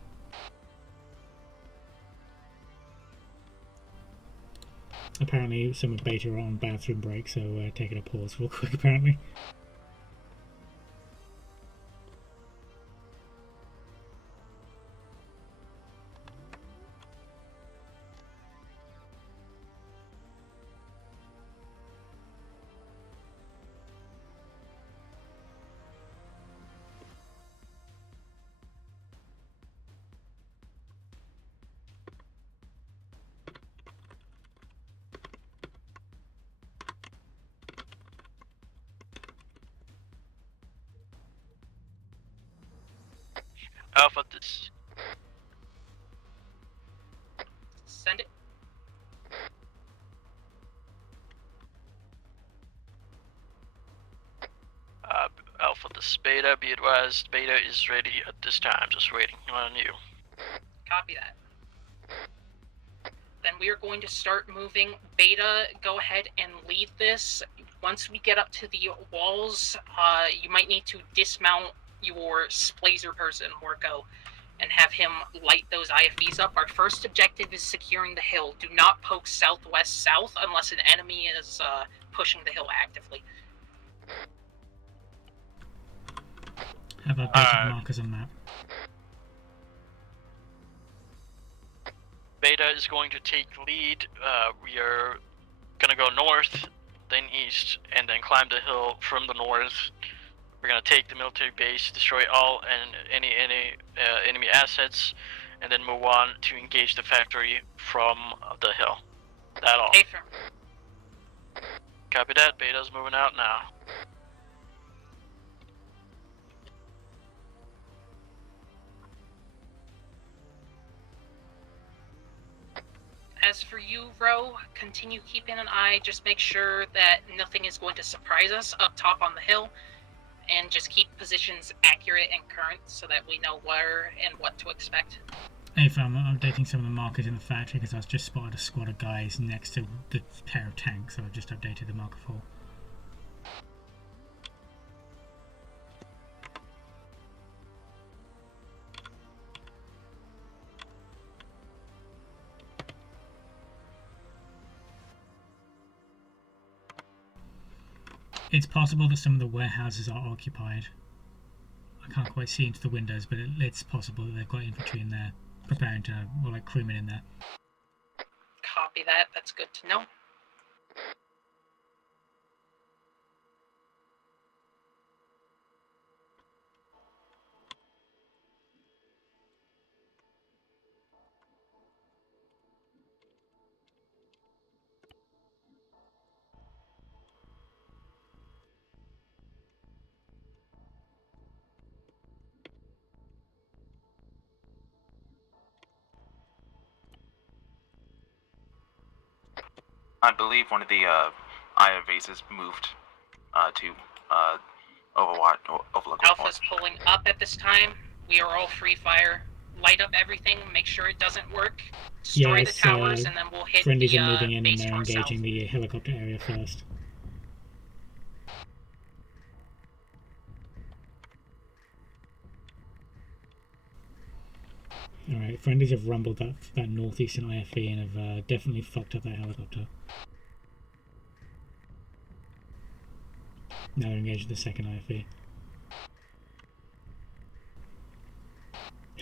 Apparently, some of Beta are on bathroom break, so taking a pause real quick, apparently. Alpha, this. Send it. Alpha, this Beta. Be advised, Beta is ready at this time. Just waiting on you. Copy that. Then we are going to start moving. Beta, go ahead and lead this. Once we get up to the walls, you might need to dismount your Splazer person, Morco, and have him light those IFVs up. Our first objective is securing the hill. Do not poke southwest-south unless an enemy is pushing the hill actively. Have a basic markers on map. Beta is going to take lead. We are gonna go north, then east, and then climb the hill from the north. We're gonna take the military base, destroy all and any enemy assets, and then move on to engage the factory from the hill. That all. Affirm. Copy that. Beta's moving out now. As for you, Ro, continue keeping an eye. Just make sure that nothing is going to surprise us up top on the hill. And just keep positions accurate and current so that we know where and what to expect. Hey fam, I'm updating some of the markers in the factory because I've just spotted a squad of guys next to the pair of tanks, so I've just updated the marker for. It's possible that some of the warehouses are occupied. I can't quite see into the windows, but it's possible that they've got infantry in there, preparing to, or like crewmen in there. Copy that. That's good to know. I believe one of the IFVs has moved to overlook. Alpha's pulling up at this time. We are all free fire. Light up everything. Make sure it doesn't work. Destroy the towers, and then we'll hit friendlies the are moving in, and base they're from engaging south. the helicopter area first. Alright, friendlies have rumbled that northeastern IFV and have definitely fucked up that helicopter. Now they're engaged with the second IFV.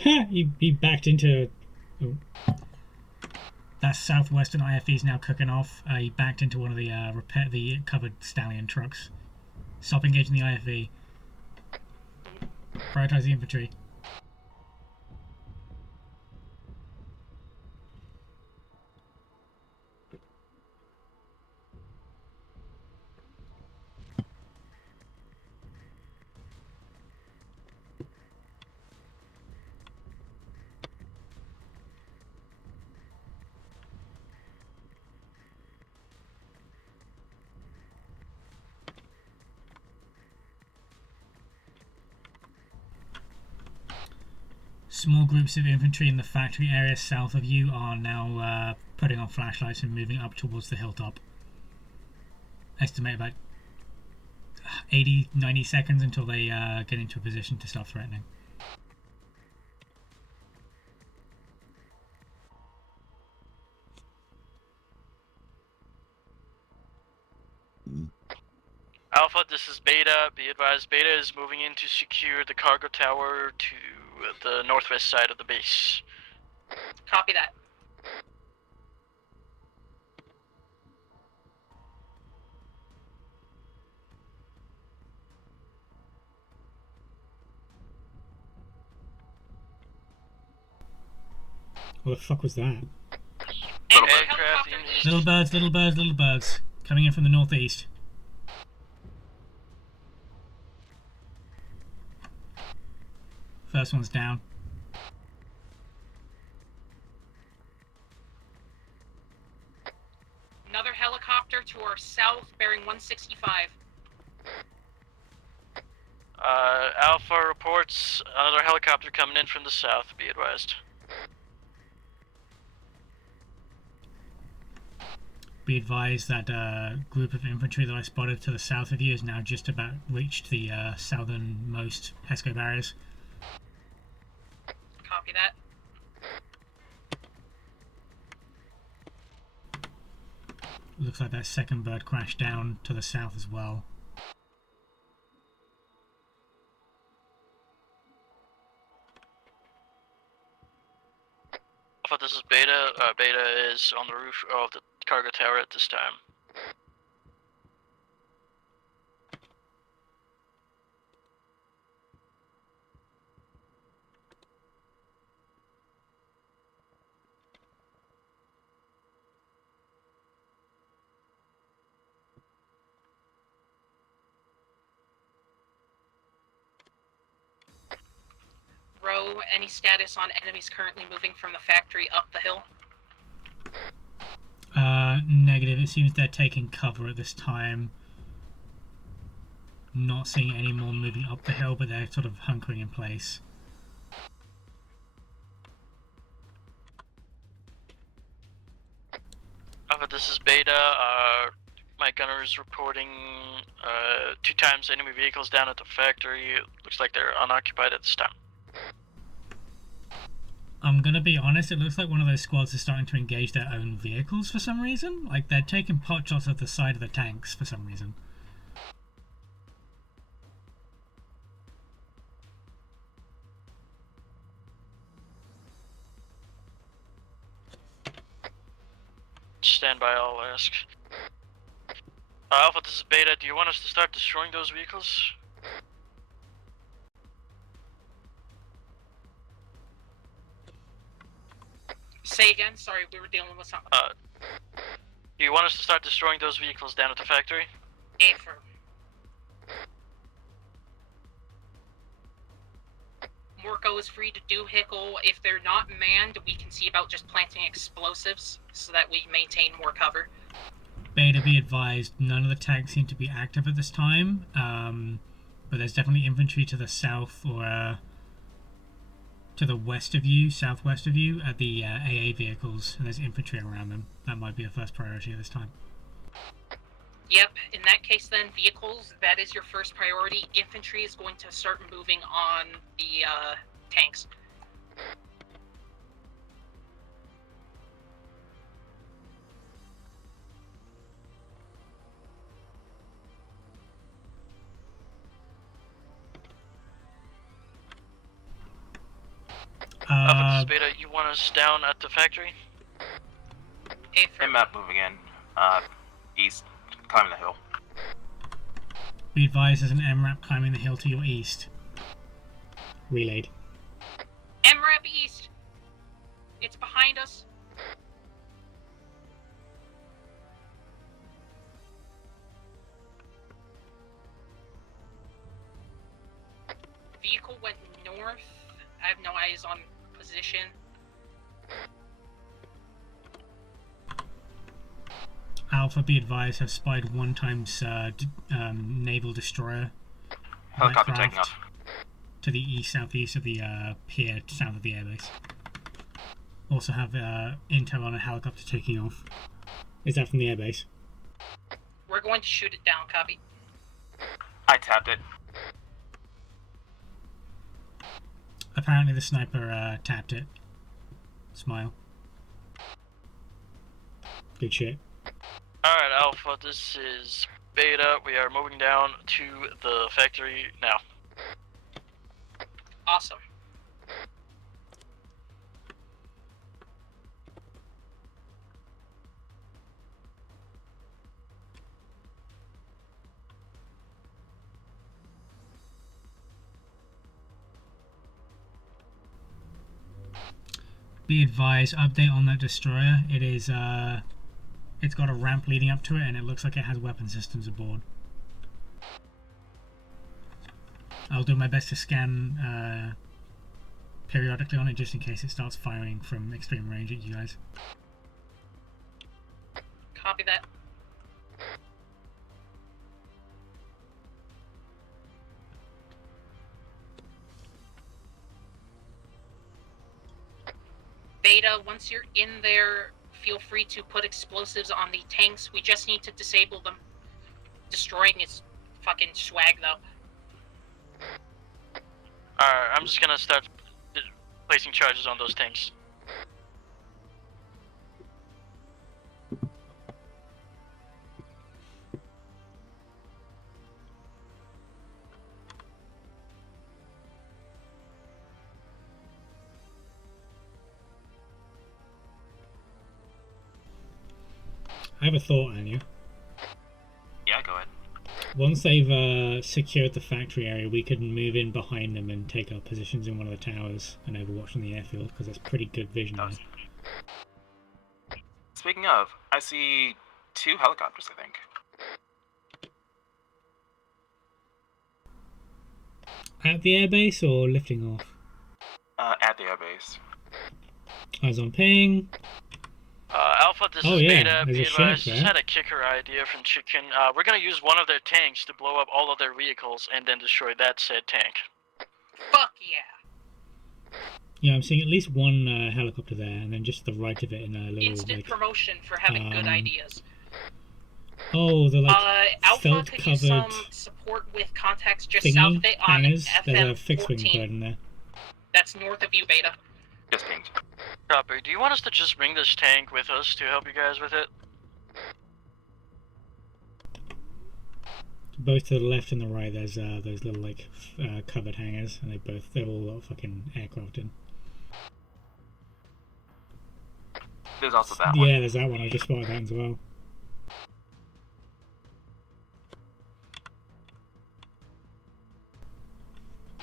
Ha! He backed into... Oh. That southwestern IFV is now cooking off. He backed into one of the covered stallion trucks. Stop engaging the IFV. Prioritize the infantry. Small groups of infantry in the factory area south of you are now putting on flashlights and moving up towards the hilltop. Estimate about 80-90 seconds until they get into a position to start threatening. Alpha, this is Beta. Be advised, Beta is moving in to secure the cargo tower to the northwest side of the base. Copy that. What the fuck was that? Little bird. Little birds. Coming in from the northeast. First one's down. Another helicopter to our south, bearing 165. Alpha reports another helicopter coming in from the south, be advised. Be advised that group of infantry that I spotted to the south of you has now just about reached the southernmost HESCO barriers. Copy that. Looks like that second bird crashed down to the south as well. Alpha, this is Beta. Beta is on the roof of the cargo tower at this time. Row, any status on enemies currently moving from the factory up the hill? Negative. It seems they're taking cover at this time. Not seeing any more moving up the hill, but they're sort of hunkering in place. Alpha, this is Beta. My gunner is reporting 2 times enemy vehicles down at the factory. Looks like they're unoccupied at this time. I'm gonna be honest, it looks like one of those squads is starting to engage their own vehicles for some reason. Like, they're taking pot shots at the side of the tanks for some reason. stand by, I'll ask. Alpha, this is Beta. Do you want us to start destroying those vehicles? Say again. Sorry, we were dealing with something. Do you want us to start destroying those vehicles down at the factory? Affirm. Morco is free to do Hickle. If they're not manned, we can see about just planting explosives so that we maintain more cover. Beta, be advised, none of the tanks seem to be active at this time, but there's definitely infantry to the south or to the west of you, southwest of you, at the AA vehicles, and there's infantry around them. That might be a first priority at this time. Yep, in that case then, vehicles, that is your first priority. Infantry is going to start moving on the tanks. Alpha, this is Beta. You want us down at the factory? Map moving in. East. Climbing the hill. Be advised, there's an MRAP climbing the hill to your east. Relayed. MRAP east! It's behind us. Vehicle went north. I have no eyes on position. Alpha, be advised, have spied 1 times naval destroyer. Helicopter craft taking off. To the east, southeast of the pier, south of the airbase. Also have intel on a helicopter taking off. Is that from the airbase? We're going to shoot it down, copy. I tapped it. Apparently the sniper tapped it. Smile. Good shit. Alright, Alpha, this is Beta. We are moving down to the factory now. Awesome. Be advised, update on that destroyer. It is it's got a ramp leading up to it, and it looks like it has weapon systems aboard. I'll do my best to scan periodically on it, just in case it starts firing from extreme range at you guys. Copy that. Beta, once you're in there, feel free to put explosives on the tanks. We just need to disable them. Destroying is fucking swag, though. Alright, I'm just gonna start placing charges on those tanks. I have a thought, Anya. Yeah, go ahead. Once they've secured the factory area, we could move in behind them and take our positions in one of the towers and overwatch from the airfield, because that's pretty good vision there. Speaking of, I see 2 helicopters, I think. At the airbase or lifting off? At the airbase. Eyes on ping. Alpha, this Oh, is yeah, Beta. there's Be a Chinook advised, just there. had a kicker idea from Chicken. We're gonna use one of their tanks to blow up all of their vehicles and then destroy that said tank. Fuck yeah! Yeah, I'm seeing at least one helicopter there, and then just to the right of it in a little Instant like. promotion for having good ideas. Oh, the like Alpha felt could use covered some support with contacts just south thingy of it on hangers. There's a FM fixed wing 14. bird in there. That's north of you, Beta. Just pinged. Copy. Do you want us to just bring this tank with us to help you guys with it? Both to the left and the right, there's those little like covered hangars, and they've all got fucking aircraft in. There's also that one. Yeah, there's that one. I just spotted that as well.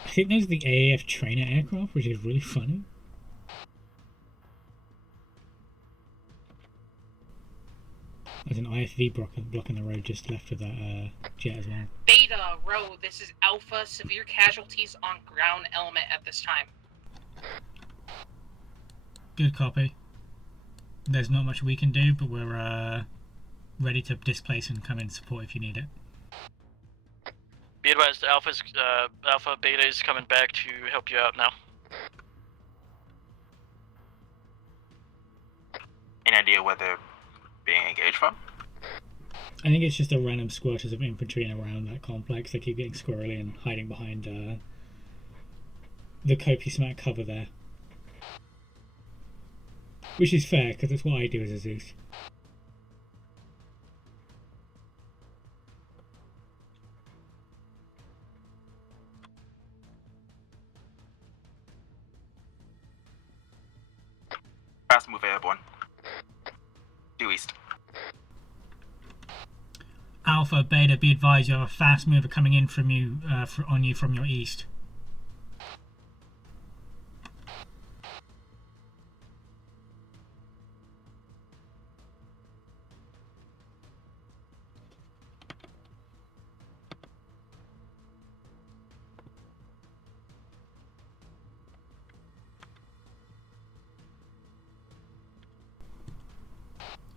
I think there's the AAF trainer aircraft, which is really funny. There's an IFV blocking the road just left of that jet as well. Beta, Row, this is Alpha. Severe casualties on ground element at this time. Good copy. There's not much we can do, but we're ready to displace and come in support if you need it. Be advised, Alpha Beta is coming back to help you out now. Any idea where they're being engaged from? I think it's just a random squirters of infantry and around that complex. They keep getting squirrely and hiding behind the copious amount of cover there. Which is fair, because that's what I do as a Zeus. Fast move airborne. Due east. Alpha, Beta, be advised, you have a fast mover coming in from you, on you from your east.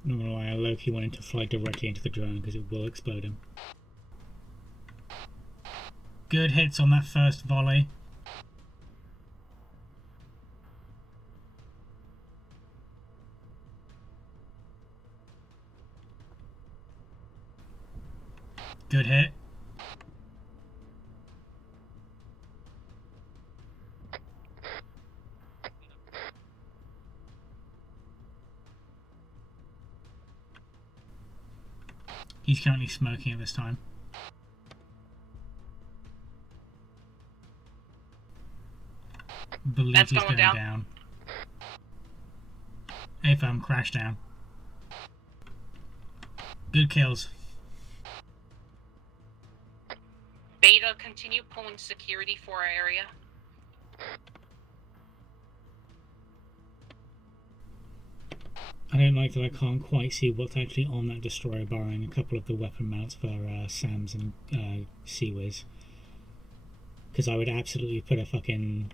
Not gonna lie, Loki wanted to fly directly into the drone because it will explode him. Good hits on that first volley. Good hit. He's currently smoking at this time. Believe That's he's going down. AFM crash down. Good kills. Beta, continue pulling security for our area. I don't like that I can't quite see what's actually on that destroyer, barring a couple of the weapon mounts for SAMs and Sea-Wiz. Because I would absolutely put a fucking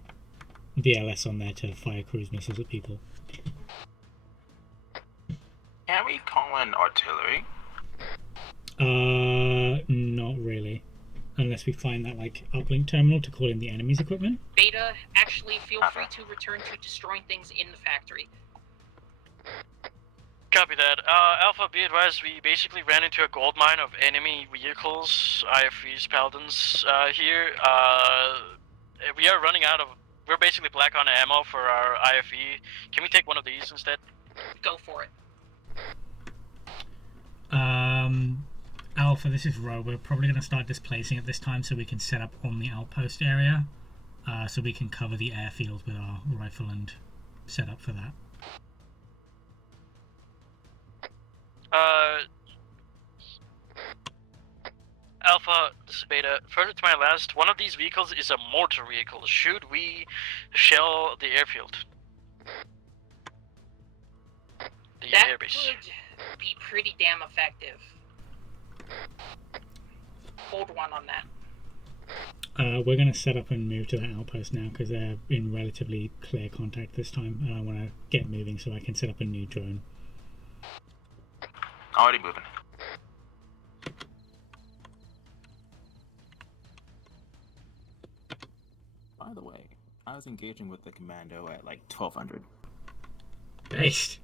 BLS on there to fire cruise missiles at people. Can we call in artillery? Not really. Unless we find that, like, uplink terminal to call in the enemy's equipment. Beta, actually feel free to return to destroying things in the factory. Copy that. Alpha, be advised, we basically ran into a gold mine of enemy vehicles, IFVs, Paladins, here. We are running out of... We're basically black on ammo for our IFV. Can we take one of these instead? Go for it. Alpha, this is Ro. We're probably going to start displacing at this time so we can set up on the outpost area. So we can cover the airfield with our rifle and set up for that. Alpha, this is Beta. Further to my last, one of these vehicles is a mortar vehicle. Should we shell the airfield? The that airbase. Could be pretty damn effective. Hold one on that. We're going to set up and move to that outpost now because they're in relatively clear contact this time, and I want to get moving so I can set up a new drone. Already moving. By the way, I was engaging with the commando at like 1200. Based.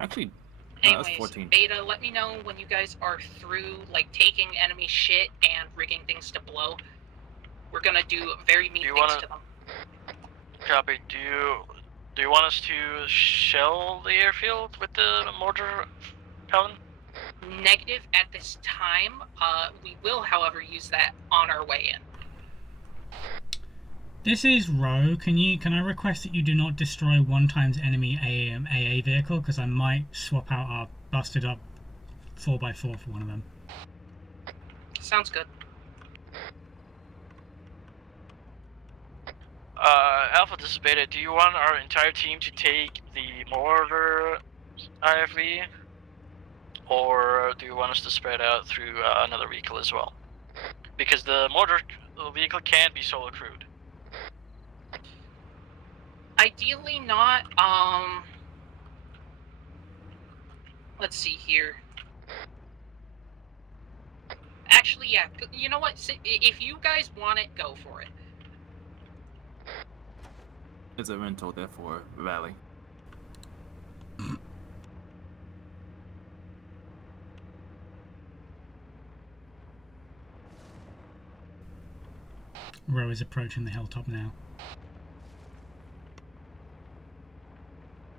Actually, Anyways, that's 14. Beta, let me know when you guys are through, like, taking enemy shit and rigging things to blow. We're gonna do very mean things to them. Copy. Do you want us to shell the airfield with the mortar, Paladin? Negative at this time. We will, however, use that on our way in. This is Ro. Can I request that you do not destroy one times enemy AA vehicle, because I might swap out our busted up 4x4 for one of them. Sounds good. Alpha, this is Beta. Do you want our entire team to take the mortar IFV? Or do you want us to spread out through another vehicle as well? Because the mortar vehicle can be solo crewed. Ideally not, let's see here. Actually, yeah, you know what, if you guys want it, go for it. It's a rental, therefore, Valley. Ro is approaching the hilltop now.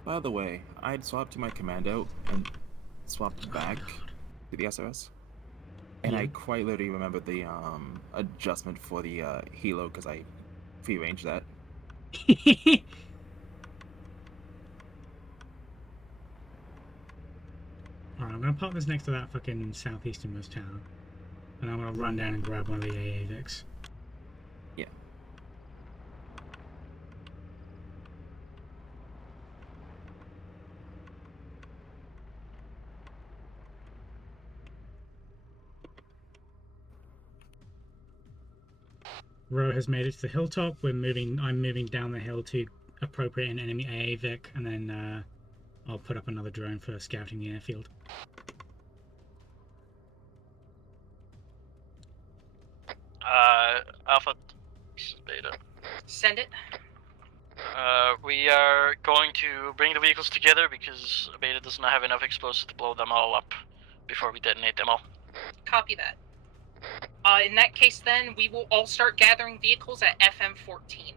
By the way, I'd swap to my commando and swap back to the SRS. And I quite literally remember the adjustment for the helo because I pre-arranged that. Alright, I'm gonna park this next to that fucking southeasternmost tower. And I'm gonna run down and grab one of the AA Vics. Yeah. Ro has made it to the hilltop. I'm moving down the hill to appropriate an enemy AA Vic, and then I'll put up another drone for scouting the airfield. Alpha, this is Beta. Send it. We are going to bring the vehicles together because Beta does not have enough explosives to blow them all up before we detonate them all. Copy that. In that case, then, we will all start gathering vehicles at FM-14.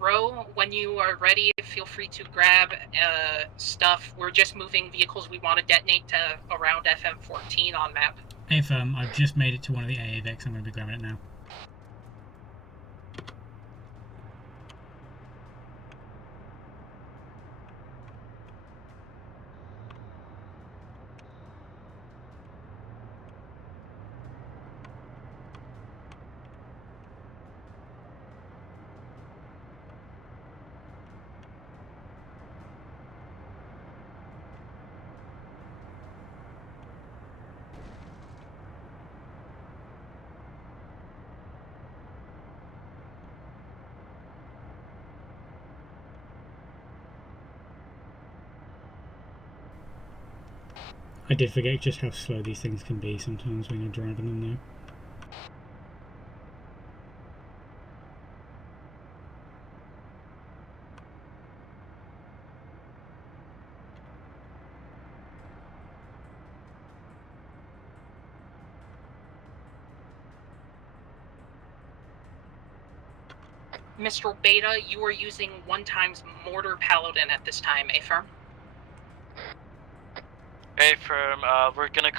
Ro, when you are ready, feel free to grab stuff. We're just moving vehicles we want to detonate to around FM-14 on map. Hey firm, I've just made it to one of the AA Vics. I'm going to be grabbing it now. I did forget just how slow these things can be sometimes when you're driving them though. Mistral Beta, you are using 1x Mortar Paladin at this time, firm? Hey firm, we're gonna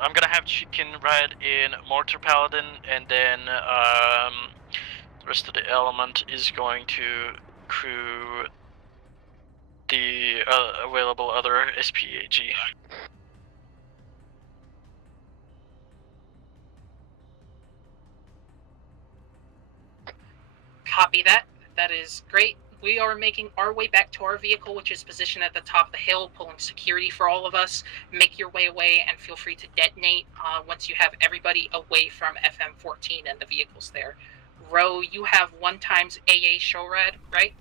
I'm gonna have Chicken ride in Mortar Paladin, and then the rest of the element is going to crew the available other SPAG. Copy that. That is great. We are making our way back to our vehicle, which is positioned at the top of the hill, pulling security for all of us. Make your way away and feel free to detonate once you have everybody away from FM-14 and the vehicles there. Ro, you have 1x AA show rad, right?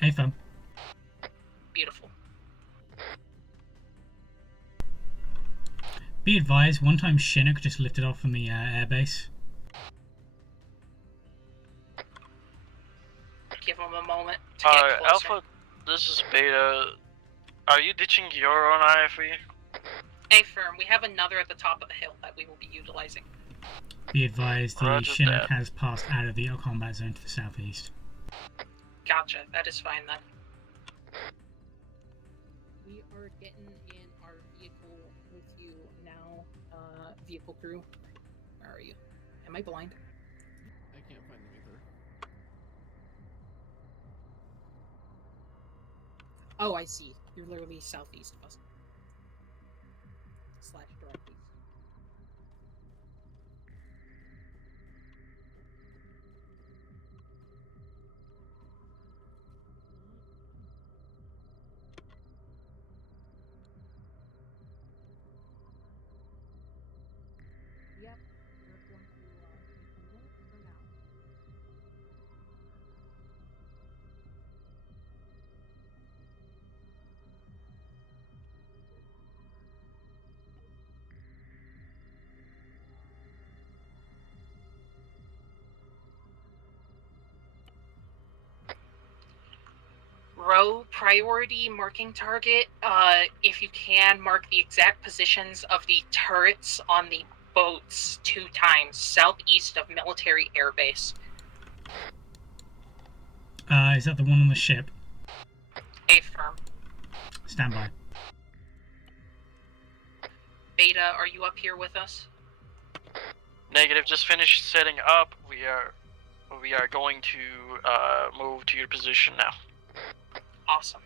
Hey fam. Beautiful. Be advised, one time Chinook just lifted off from the airbase. Give him a moment to get closer. Alpha, this is Beta. Are you ditching your own IFE? Hey firm, we have another at the top of the hill that we will be utilizing. Be advised, the Roger Chinook that. has passed out of the combat zone to the southeast. Gotcha, that is fine then. we are getting in our vehicle with you now, vehicle crew. Where are you? Am I blind? I can't find them either. Oh, I see. You're literally southeast of us. / directly. Yep, we're going to take a minute for now. Row priority marking target. If you can, mark the exact positions of the turrets on the boats 2 times, southeast of military airbase. Is that the one on the ship? Affirm. Stand by. Beta, are you up here with us? Negative. Just finished setting up. We are going to move to your position now. Awesome.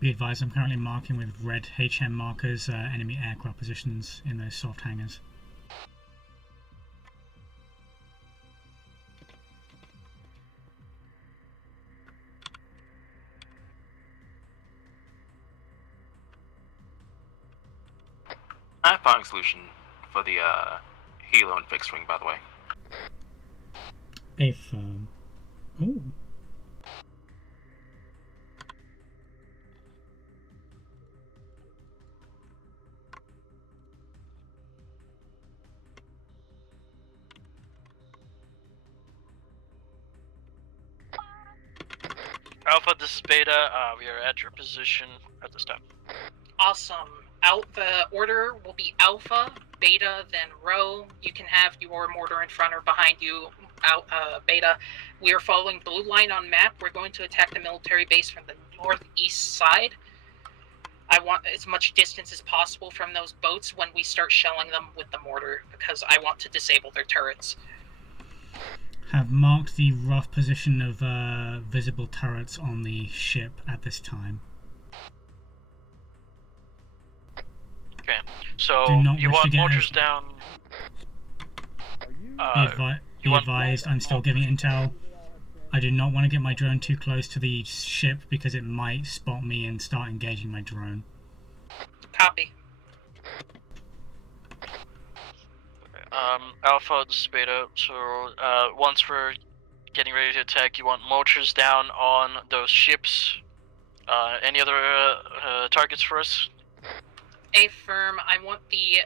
Be advised, I'm currently marking with red HM markers enemy aircraft positions in those soft hangars. I found a solution for the helo and fixed wing, by the way. Affirm. Ooh. Alpha, this is Beta. We are at your position at this time. Awesome. The order will be Alpha, Beta, then Rho. You can have your mortar in front or behind you. Beta. We are following blue line on map. We're going to attack the military base from the northeast side. I want as much distance as possible from those boats when we start shelling them with the mortar, because I want to disable their turrets. Have marked the rough position of visible turrets on the ship at this time. Okay, so you wish to want get mortars a- down. Be advised, I'm still giving intel. I do not want to get my drone too close to the ship because it might spot me and start engaging my drone. Copy. Alpha, this is Beta. So once we're getting ready to attack, you want mortars down on those ships. Any other targets for us? Affirm. I want the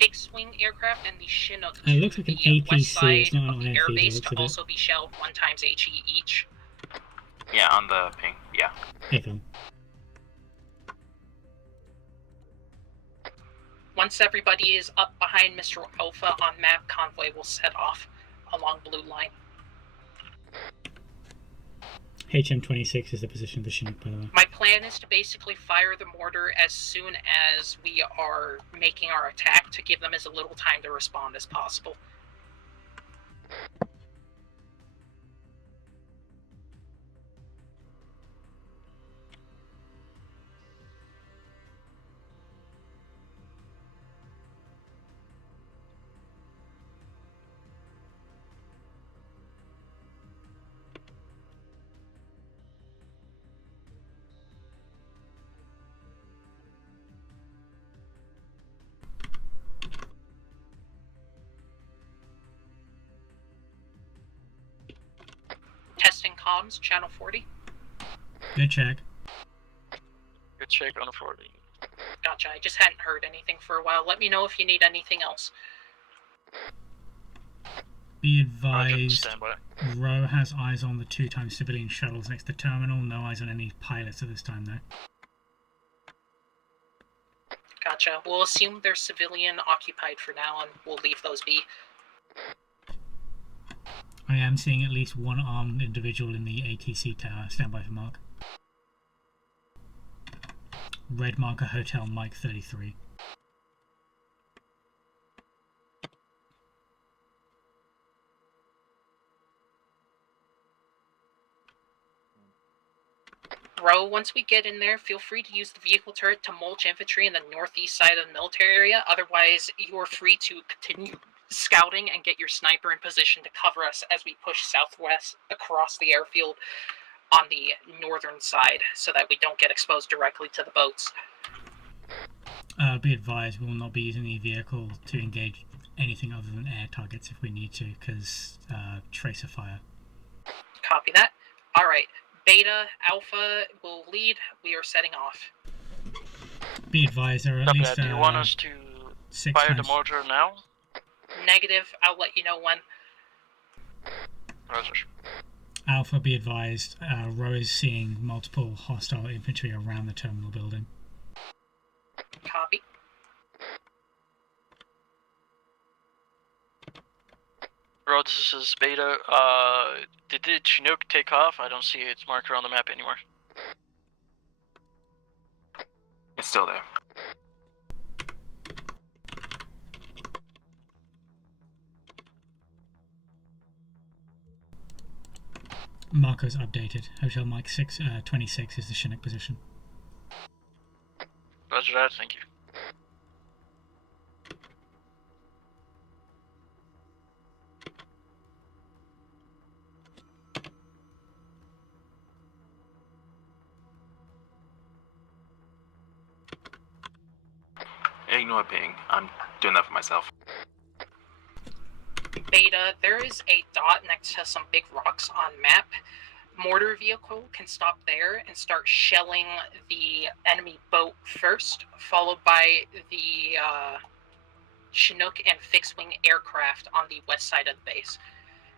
fixed-wing aircraft and the Chinook It looks like an the west APC, side it's not of an the IFV, airbase looks to of it. also be shelled 1 times HE each. Yeah, on the ping. Yeah. Affirm. Once everybody is up behind Mr. Alpha on map, convoy will set off along blue line. HM26 is the position of the Chinook, by the way. My plan is to basically fire the mortar as soon as we are making our attack to give them as little time to respond as possible. comms, channel 40. Good check. Good check on 40. Gotcha, I just hadn't heard anything for a while. Let me know if you need anything else. Be Roger, advised, stand by. Row has eyes on the 2 civilian shuttles next to terminal. No eyes on any pilots at this time, though. Gotcha. We'll assume they're civilian occupied for now, and we'll leave those be. I am seeing at least one armed individual in the ATC tower. Stand by for mark. Red marker Hotel Mike 33. Row, once we get in there, feel free to use the vehicle turret to mulch infantry in the northeast side of the military area. Otherwise, you're free to continue scouting and get your sniper in position to cover us as we push southwest across the airfield on the northern side so that we don't get exposed directly to the boats. Be advised, we will not be using the vehicle to engage anything other than air targets if we need to, because tracer fire. Copy that. Alright, Beta, Alpha will lead. We are setting off. Be advised, there are at Copy least that. Do you want us to 6 fire the times. mortar now? Negative, I'll let you know when. Roger. Alpha, be advised, Row is seeing multiple hostile infantry around the terminal building. Copy. Road, this is Beta. Did the Chinook take off? I don't see its marker on the map anymore. It's still there. Marco's updated. Hotel Mike 26 is the Chinook position. Roger that, thank you. Ignore ping. I'm doing that for myself. Beta, there is a dot next to some big rocks on map. Mortar vehicle can stop there and start shelling the enemy boat first, followed by the Chinook and fixed-wing aircraft on the west side of the base.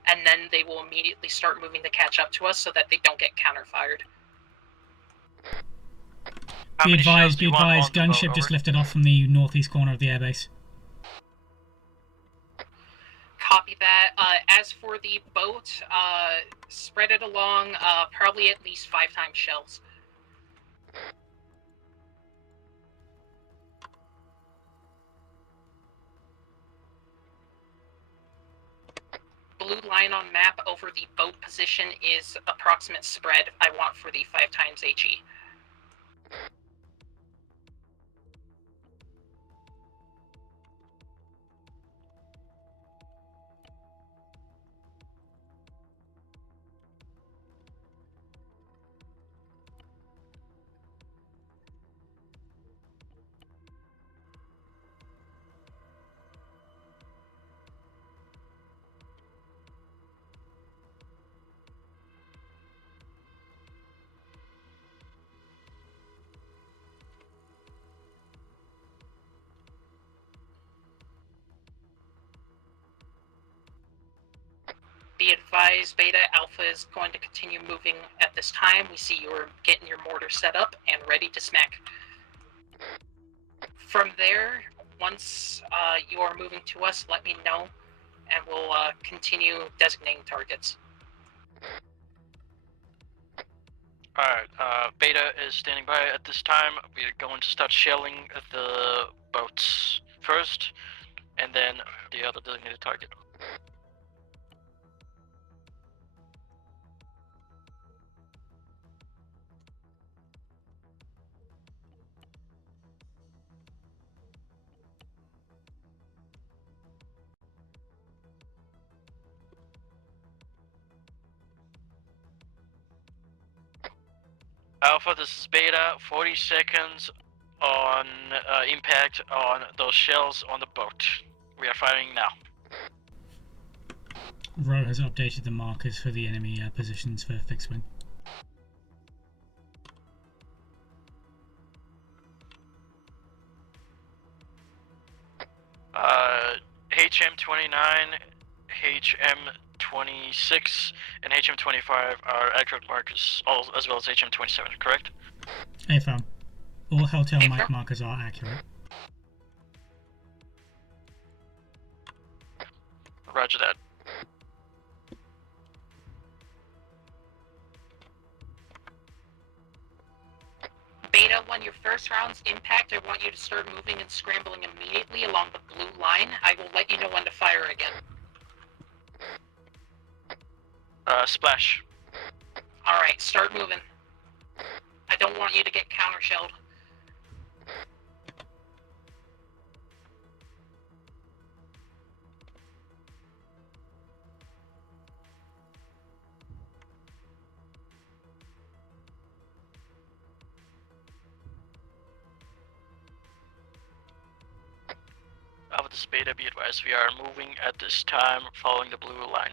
And then they will immediately start moving to catch up to us so that they don't get counter-fired. Be advised, gunship just lifted off from the northeast corner of the airbase. Copy that. As for the boat, spread it along, probably at least 5 times shells. Blue line on map over the boat position is approximate spread I want for the 5 times HE. Be advised, Beta, Alpha is going to continue moving at this time. We see you're getting your mortar set up and ready to smack. From there, once you are moving to us, let me know, and we'll continue designating targets. Alright, Beta is standing by at this time. We're going to start shelling the boats first, and then the other designated target. Alpha, this is Beta. 40 seconds on impact on those shells on the boat. We are firing now. Ro has updated the markers for the enemy positions for fixed wing. HM29, HM26, and HM25 are accurate markers, as well as HM27, correct? AFAM. All Helltail Mike markers are accurate. Roger that. Beta, when your first rounds impact, I want you to start moving and scrambling immediately along the blue line. I will let you know when to fire again. Splash. Alright, start moving. I don't want you to get counter-shelled. Alpha, this is Beta, be advised, we are moving at this time following the blue line.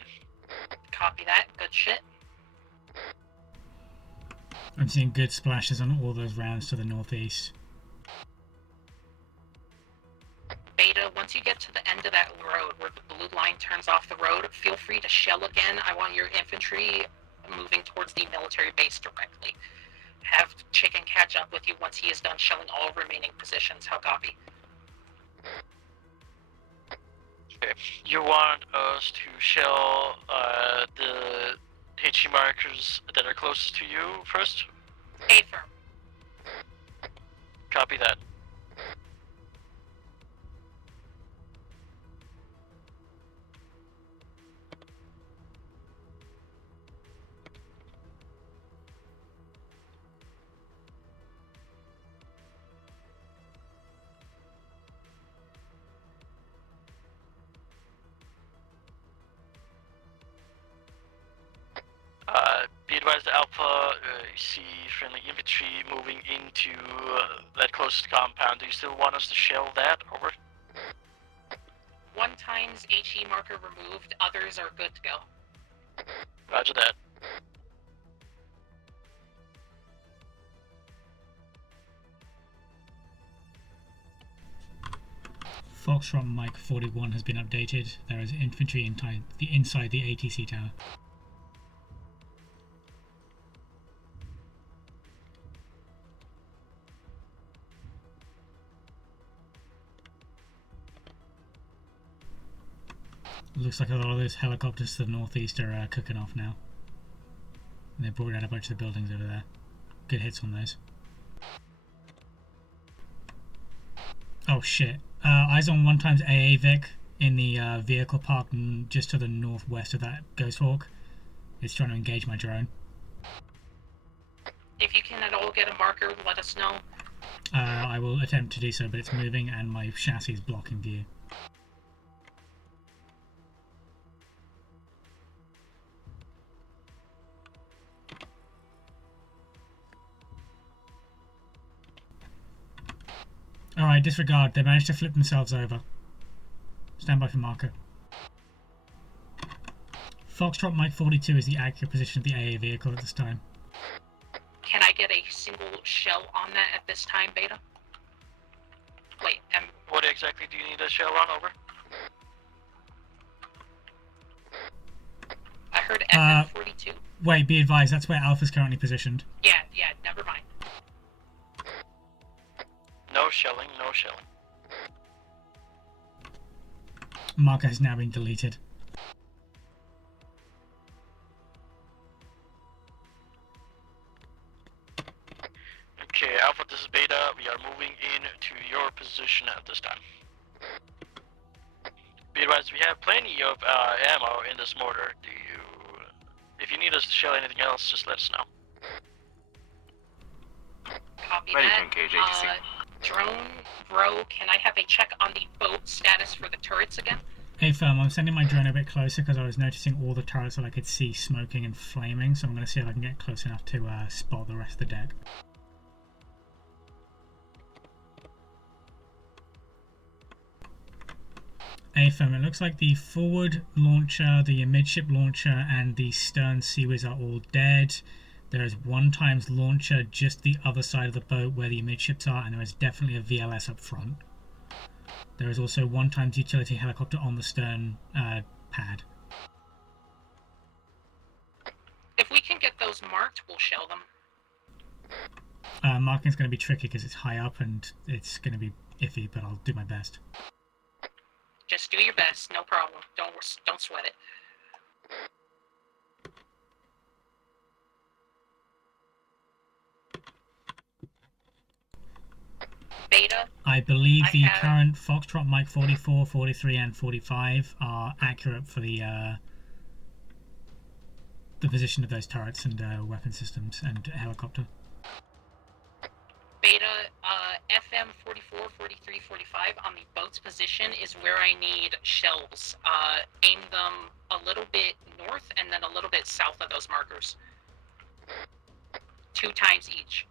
Copy that, good shit. I'm seeing good splashes on all those rounds to the northeast. Beta, once you get to the end of that road where the blue line turns off the road, feel free to shell again. I want your infantry moving towards the military base directly. Have Chicken catch up with you once he is done shelling all remaining positions. How copy? Okay. You want us to shell the HE markers that are closest to you first? Affirm. Copy that. Be advised, Alpha, you see friendly infantry moving into that closest compound. Do you still want us to shell that? Over. 1 times HE marker removed, others are good to go. Roger that. Foxtrot Mike 41 has been updated. There is infantry inside the ATC tower. Looks like a lot of those helicopters to the northeast are cooking off now. They brought out a bunch of the buildings over there. Good hits on those. Oh shit. Eyes on 1 times AA Vic in the vehicle park just to the northwest of that Ghost Hawk. It's trying to engage my drone. If you can at all get a marker, let us know. I will attempt to do so, but it's moving and my chassis is blocking view. Alright, disregard. They managed to flip themselves over. Stand by for marker. Foxtrot Mike 42 is the accurate position of the AA vehicle at this time. Can I get a single shell on that at this time, Beta? Wait, what exactly do you need a shell on? Over. I heard FM42. Wait, be advised, that's where Alpha's currently positioned. Yeah, never mind. No shelling, no shelling. Marker has now been deleted. Okay, Alpha, this is Beta. We are moving in to your position at this time. Be advised, we have plenty of ammo in this mortar. If you need us to shell anything else, just let us know. Copy Ready that. to engage ATC. Drone, bro, can I have a check on the boat status for the turrets again? Hey firm, I'm sending my drone a bit closer because I was noticing all the turrets that I could see smoking and flaming, so I'm going to see if I can get close enough to spot the rest of the deck. AFM, it looks like the forward launcher, the midship launcher, and the stern seaways are all dead. There is one times launcher just the other side of the boat where the midships are, and there is definitely a VLS up front. There is also one times utility helicopter on the stern pad. If we can get those marked, we'll shell them. Marking is going to be tricky because it's high up and it's going to be iffy, but I'll do my best. Just do your best, no problem. Don't sweat it. Beta. I believe the current Foxtrot Mike 44, 43, and 45 are accurate for the position of those turrets and weapon systems and helicopter. Beta, FM 44, 43, 45 on the boat's position is where I need shells. Aim them a little bit north and then a little bit south of those markers. 2 times each.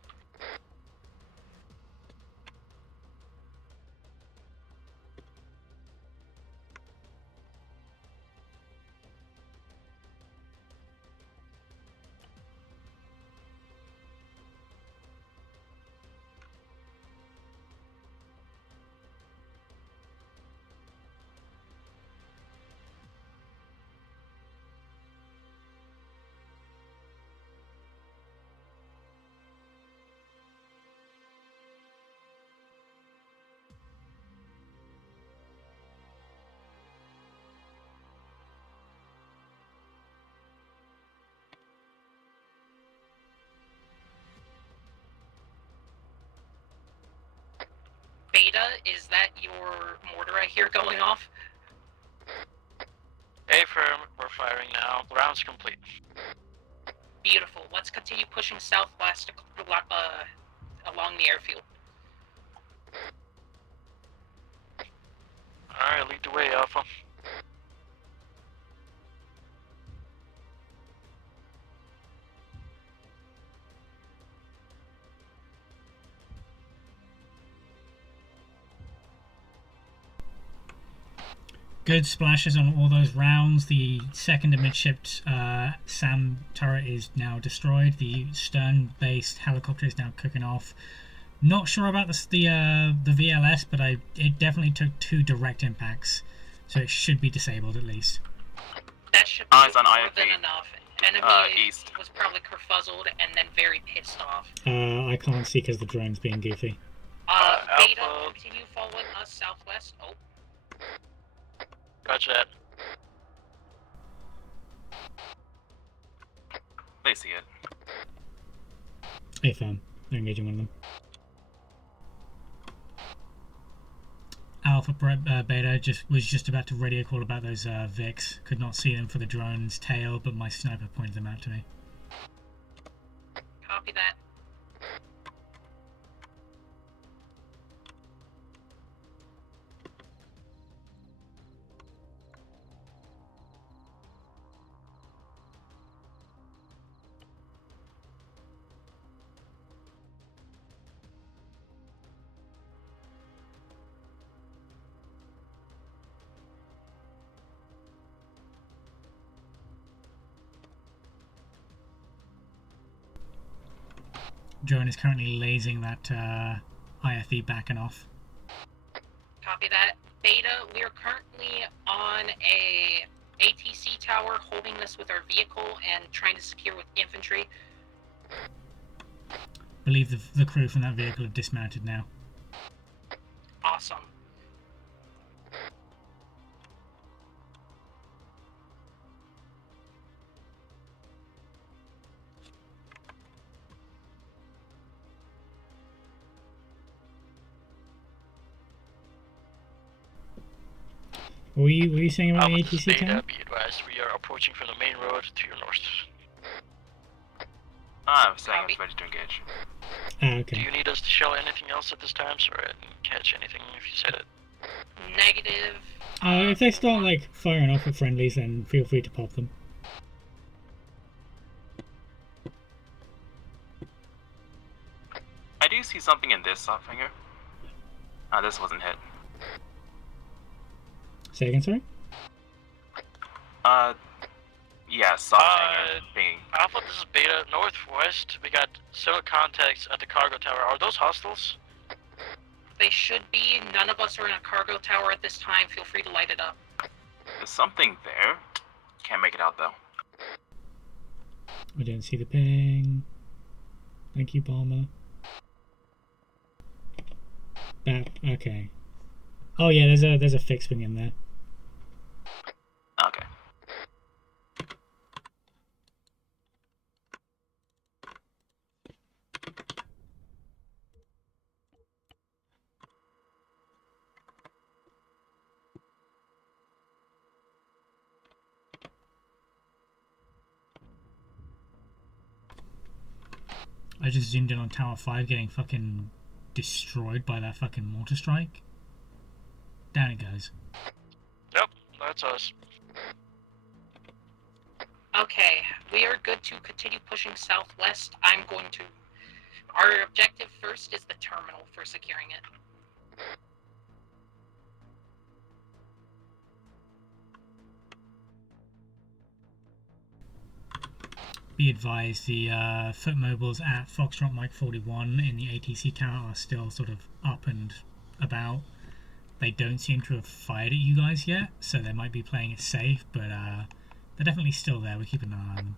Beta, is that your mortar I hear going off? Affirm, we're firing now. Round's complete. Beautiful. Let's continue pushing southwest along the airfield. Alright, lead the way, Alpha. Good splashes on all those rounds. The second midship SAM turret is now destroyed. The stern-based helicopter is now cooking off. Not sure about the VLS, but it definitely took 2 direct impacts, so it should be disabled at least. That should be Eyes on more IFV. than enough. Enemy East. was probably kerfuzzled and then very pissed off. I can't see because the drone's being goofy. Beta, Alpha. continue following us southwest. Oh. Roger that. They see it. AFM, they're engaging one of them. Alpha Beta was just about to radio call about those Vics. Could not see them for the drone's tail, but my sniper pointed them out to me. Copy that. Drone is currently lasing that IFE back and off. Copy that. Beta, we are currently on a ATC tower holding this with our vehicle and trying to secure with infantry. Believe the crew from that vehicle have dismounted now. Awesome. What were you saying about the Alpha ATC Beta, tower? be advised, we are approaching from the main road to your north. I was saying it's ready to engage. Ah, Do okay. you need us to shell anything else at this time? Sorry, I didn't catch anything if you said it. Negative. If they start like firing off at friendlies, then feel free to pop them. I do see something in this soft finger. This wasn't hit. Say again, sorry? Yeah, something being. Alpha, this is Beta. Northwest, we got several contacts at the cargo tower. Are those hostiles? They should be. None of us are in a cargo tower at this time. Feel free to light it up. There's something there. Can't make it out though. I didn't see the ping. Thank you, Bomber. Okay. Oh yeah, there's a fixed wing in there. Okay. I just zoomed in on Tower 5 getting fucking destroyed by that fucking mortar strike. Down it goes. Yep, that's us. Okay, we are good to continue pushing southwest. Our objective first is the terminal for securing it. Be advised, the foot mobiles at Foxtrot Mike 41 in the ATC tower are still sort of up and about. They don't seem to have fired at you guys yet, so they might be playing it safe, but they're definitely still there. We're keeping an eye on them.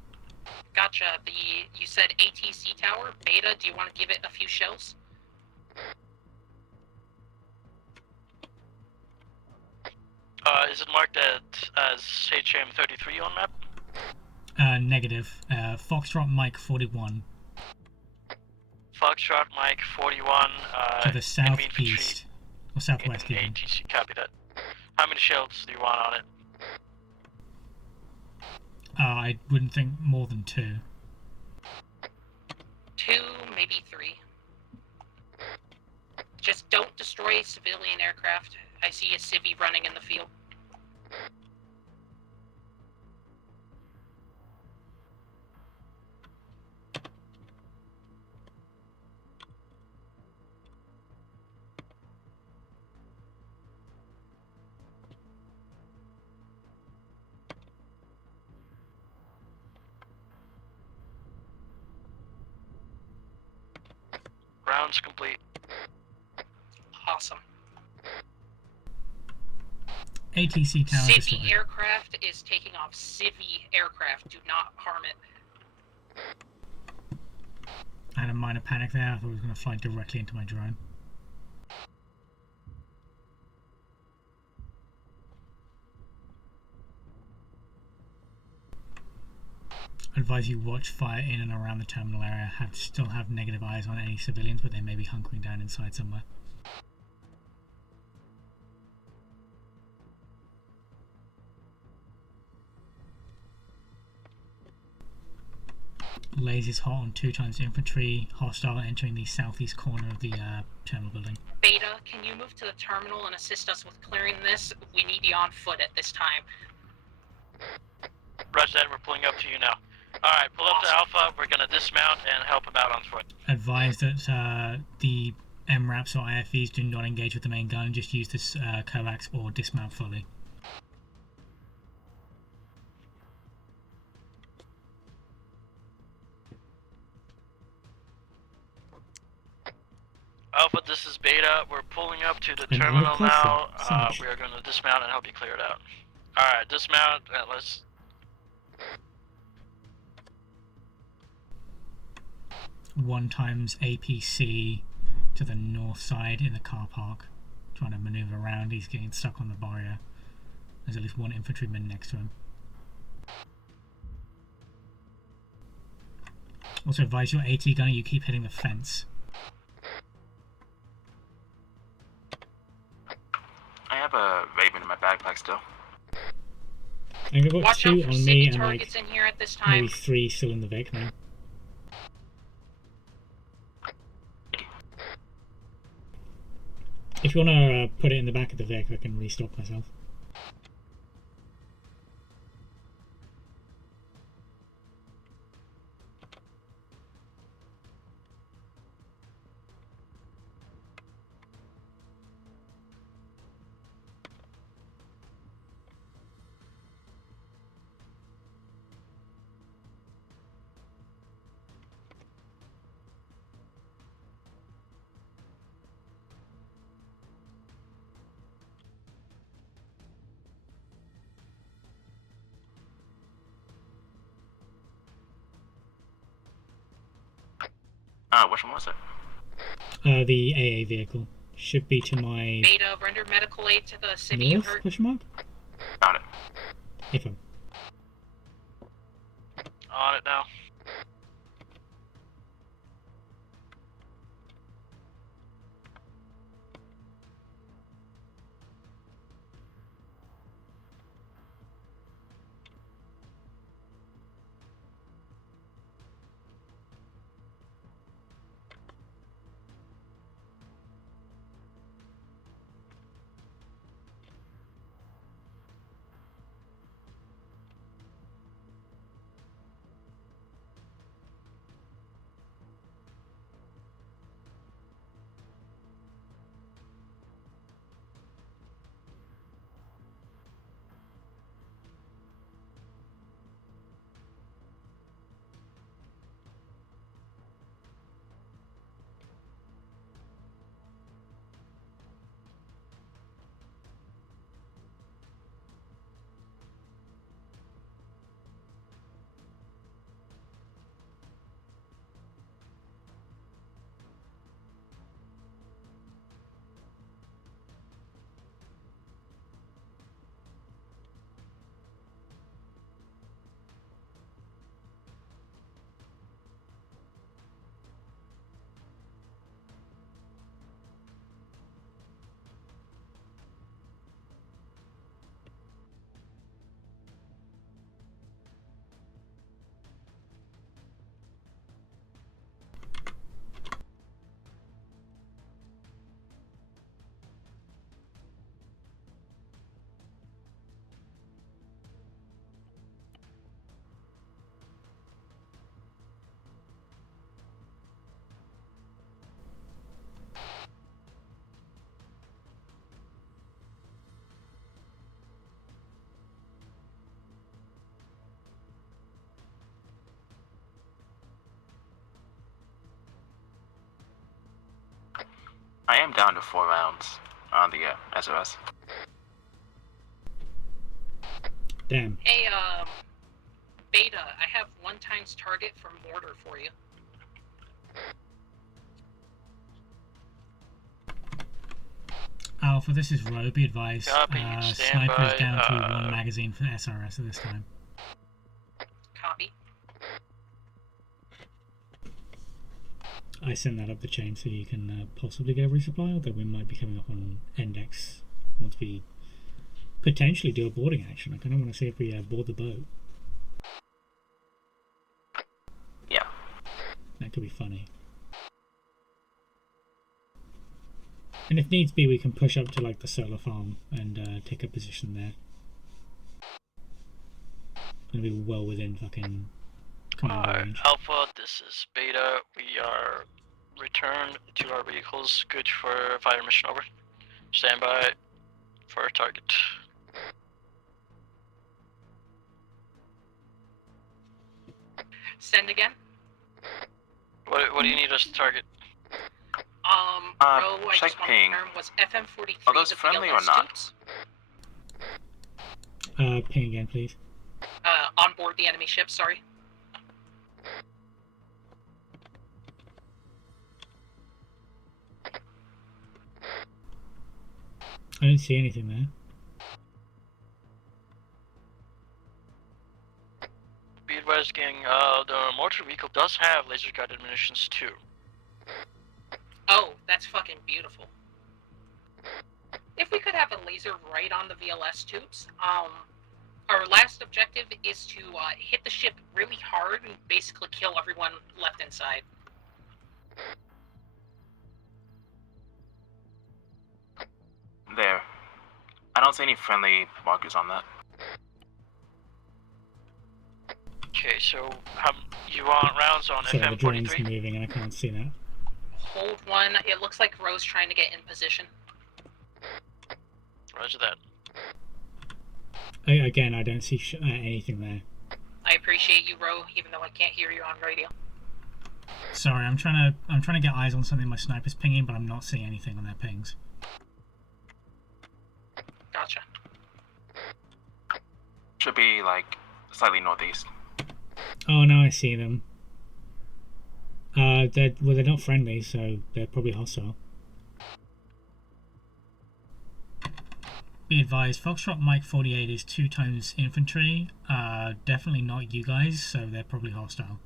Gotcha. You said ATC tower, Beta. Do you want to give it a few shells? Is it marked as HM33 on map? Negative. Foxtrot Mike 41. Foxtrot Mike 41. To the southeast. Or southwest, even. ATC, copy that. How many shells do you want on it? I wouldn't think more than 2. 2, maybe 3. Just don't destroy civilian aircraft. I see a civvy running in the field. Rounds complete. Awesome. ATC tower Civvy destroyed. aircraft is taking off. Civvy aircraft. Do not harm it. I had a minor panic there. I thought it was going to fly directly into my drone. Advise you watch fire in and around the terminal area. Still have negative eyes on any civilians, but they may be hunkering down inside somewhere. Laser's hot on 2 times infantry. Hostile entering the southeast corner of the terminal building. Beta, can you move to the terminal and assist us with clearing this? We need you on foot at this time. Roger that, we're pulling up to you now. Alright, pull up to Alpha, we're gonna dismount and help him out on foot. Advise that the MRAPs or IFVs do not engage with the main gun, just use this coax or dismount fully. Alpha, this is Beta, we're pulling up to the Another terminal now. coffee. We are gonna dismount and help you clear it out. Alright, dismount, and let's... 1 times APC to the north side in the car park. Trying to maneuver around, he's getting stuck on the barrier. There's at least 1 infantryman next to him. Also advise your AT gunner, you keep hitting the fence. I have a Raven in my backpack still. I'm gonna put Watch 2 out for on me city and targets like in here at this time. maybe 3 still in the Vic now. If you want to put it in the back of the Vic, I can restock myself. Which one was it? The AA vehicle. Should be to my Beta, render medical aid to the civvy you north, hurt. question mark? Got it. If I'm... On it now. I am down to 4 rounds on the SOS. Damn. Hey, Beta, I have 1 times target for mortar for you. Alpha, this is Roe. Be advised. Copy, stand Sniper is by, down to 1 magazine for SRS at this time. Copy. I sent that up the chain so you can possibly get a resupply, although we might be coming up on index once we potentially do a boarding action. I kind of want to see if we board the boat. Yeah. That could be funny. And if needs be, we can push up to like the solar farm and take a position there. And be well within fucking command range. Alpha, this is Beta. We are returned to our vehicles. Good for fire mission over. Stand by for our target. Send again. What do you need us to target? Bro, I check just want to ping. confirm, was FM-43 Are those the friendly VLS or not? tubes? Ping again, please. On board the enemy ship, sorry. I don't see anything there. Be advised, gang, the mortar vehicle does have laser guided munitions too. Oh, that's fucking beautiful. If we could have a laser right on the VLS tubes, our last objective is to hit the ship really hard and basically kill everyone left inside. There. I don't see any friendly markers on that. Okay, so you want rounds on Sorry, the drone's FM-43? moving and I can't see that. Hold 1. It looks like Ro's trying to get in position. Roger that. Again, I don't see anything there. I appreciate you, Ro, even though I can't hear you on radio. Sorry, I'm trying to get eyes on something my sniper's pinging, but I'm not seeing anything on their pings. Gotcha. Should be like slightly northeast. Oh, now I see them. They're not friendly, so they're probably hostile. Be advised, Foxtrot Mike 48 is 2 times infantry. Definitely not you guys, so they're probably hostile.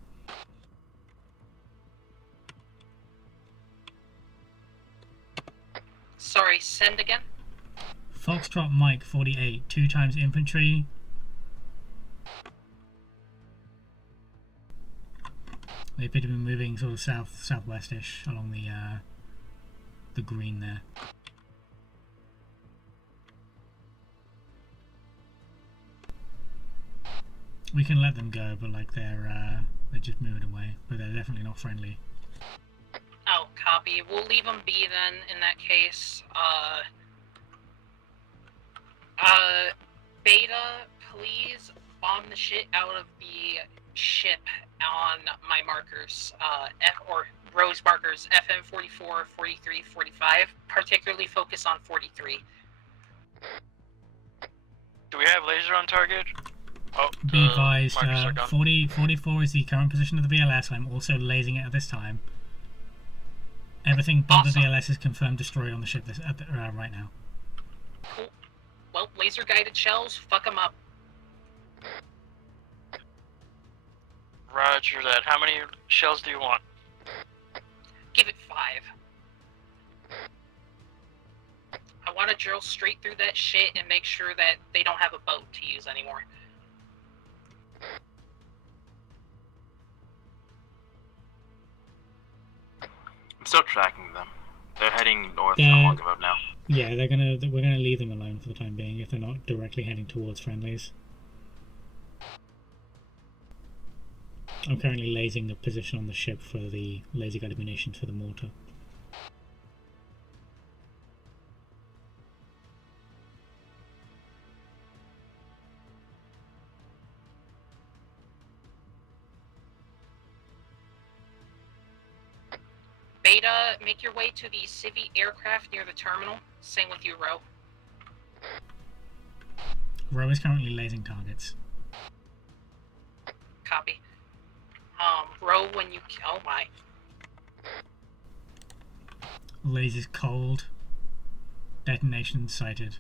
Sorry, send again? Foxtrot Mike 48, 2 times infantry. They appear to be moving sort of southwestish along the green there. We can let them go, but like they're just moving away. But they're definitely not friendly. Oh, copy. We'll leave them be then. In that case, Beta, please bomb the shit out of the ship on my markers. Rose markers, FM 44, 43, 45. Particularly focus on 43. Do we have laser on target? Oh, Be advised, 44 is the current position of the VLS. I'm also lasing it at this time. Everything but the VLS is confirmed destroyed on the ship right now. Cool. Well, laser guided shells, fuck them up. Roger that. How many shells do you want? Give it 5. I want to drill straight through that shit and make sure that they don't have a boat to use anymore. I'm still tracking them. They're heading north not long ago now. Yeah, we're gonna leave them alone for the time being if they're not directly heading towards friendlies. I'm currently lasing the position on the ship for the laser guided munitions for the mortar. Beta, make your way to the Civi aircraft near the terminal. Same with you, Ro. Ro is currently lasing targets. Copy. Ro, when you... Oh my. Laser's cold. Detonation sighted.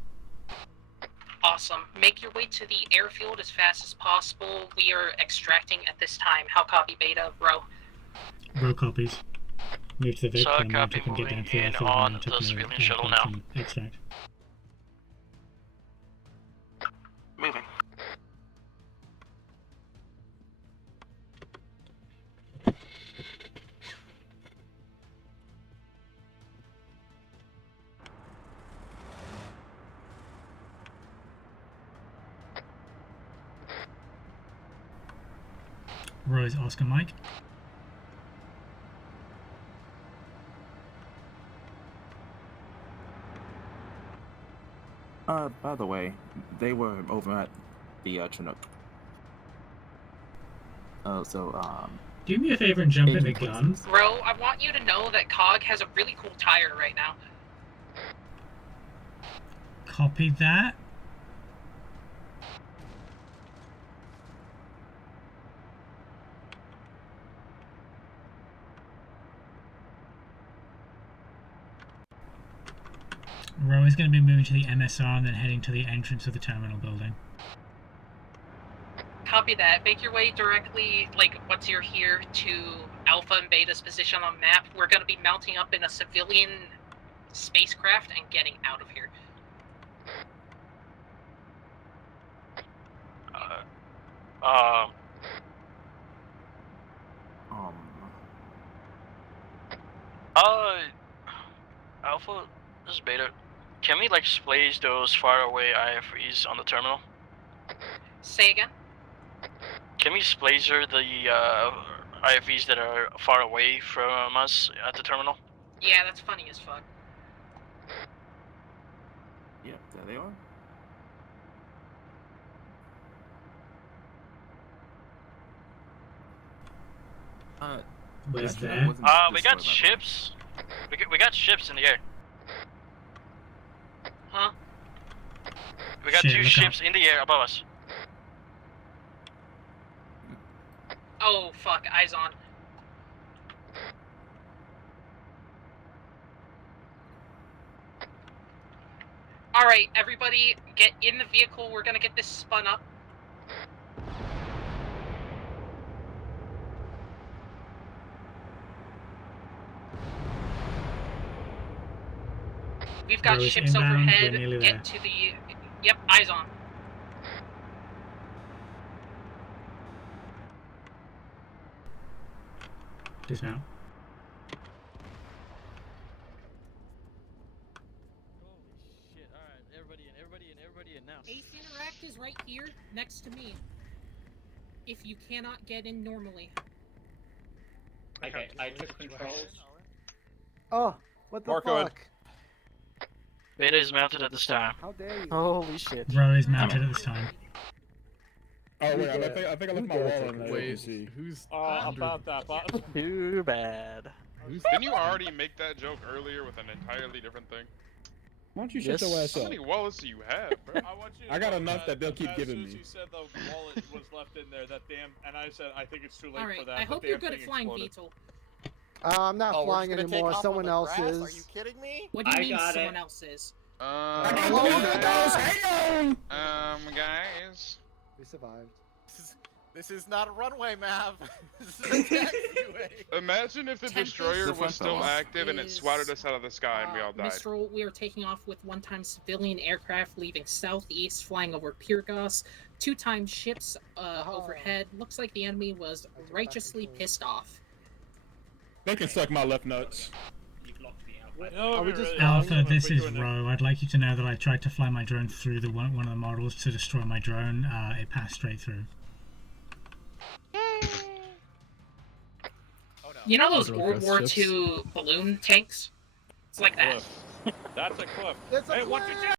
Awesome. Make your way to the airfield as fast as possible. We are extracting at this time. How copy, Beta? Ro. Ro copies. Move to the Vic, Solid and copy, can get down to the moving in airfield on and the civilian shuttle now. Extract. Moving. Rose Oscar Mike. By the way, they were over at the Chinook. Do me a favor and jump in the gun. Ro, I want you to know that COG has a really cool tire right now. Copy that. Ro is going to be moving to the MSR and then heading to the entrance of the terminal building. Copy that. Make your way directly, like, once you're here, to Alpha and Beta's position on map. We're going to be mounting up in a civilian spacecraft and getting out of here. Alpha, this is Beta. Can we, like, splash those faraway IFVs on the terminal? Say again? Can we splacer the IFVs that are far away from us at the terminal? Yeah, that's funny as fuck. Yeah, there they are. Where's that? We got ships. We got ships in the air. Huh? We got two ships in the air above us. Oh, fuck. Eyes on. Alright, everybody, get in the vehicle. We're gonna get this spun up. We've got Rose ships inbound, we're overhead. nearly Get there. to the... Yep, eyes on. Dismount. Shit, alright, everybody in now. Ace Interact is right here, next to me. If you cannot get in normally. Okay, I took control. Oh, what the Marco in. fuck? Beta is mounted at this time. How dare you? Holy shit. Row is mounted at this time. Oh wait, I think I left my Who wall gets on it? there. Wait, who's About that, but Too bad. Didn't you already make that joke earlier with an entirely different thing? Why don't you shut your ass How up? many wallets do you have, bro? I want you to I got know enough that they'll keep as giving soon as me. you said the wallet was left in there, that damn, and I said I think it's too late for Alright, that. I the hope you're damn good at thing flying exploded. VTOL. I'm not Oh, we're flying just gonna take anymore. off on Someone the else grass? is. Are you kidding me? What do you I mean got someone it. else is? Guys. We survived. This is not a runway, Mav. This is a taxiway. Imagine if the Tempest destroyer was still Tempest active and it is, swatted us out of the sky and we all died. Mistral, we are taking off with one-time civilian aircraft leaving southeast, flying over Pyrgos. Two-time ships overhead. Looks like the enemy was righteously pissed off. They can suck my left nuts. You've locked me out. Are we just Alpha, this is Row. I'd like you to know that I tried to fly my drone through one of the models to destroy my drone. It passed straight through. You know those Real World fast War ships. II balloon tanks? It's like that. That's a cliff. It's a Hey, watch cliff! your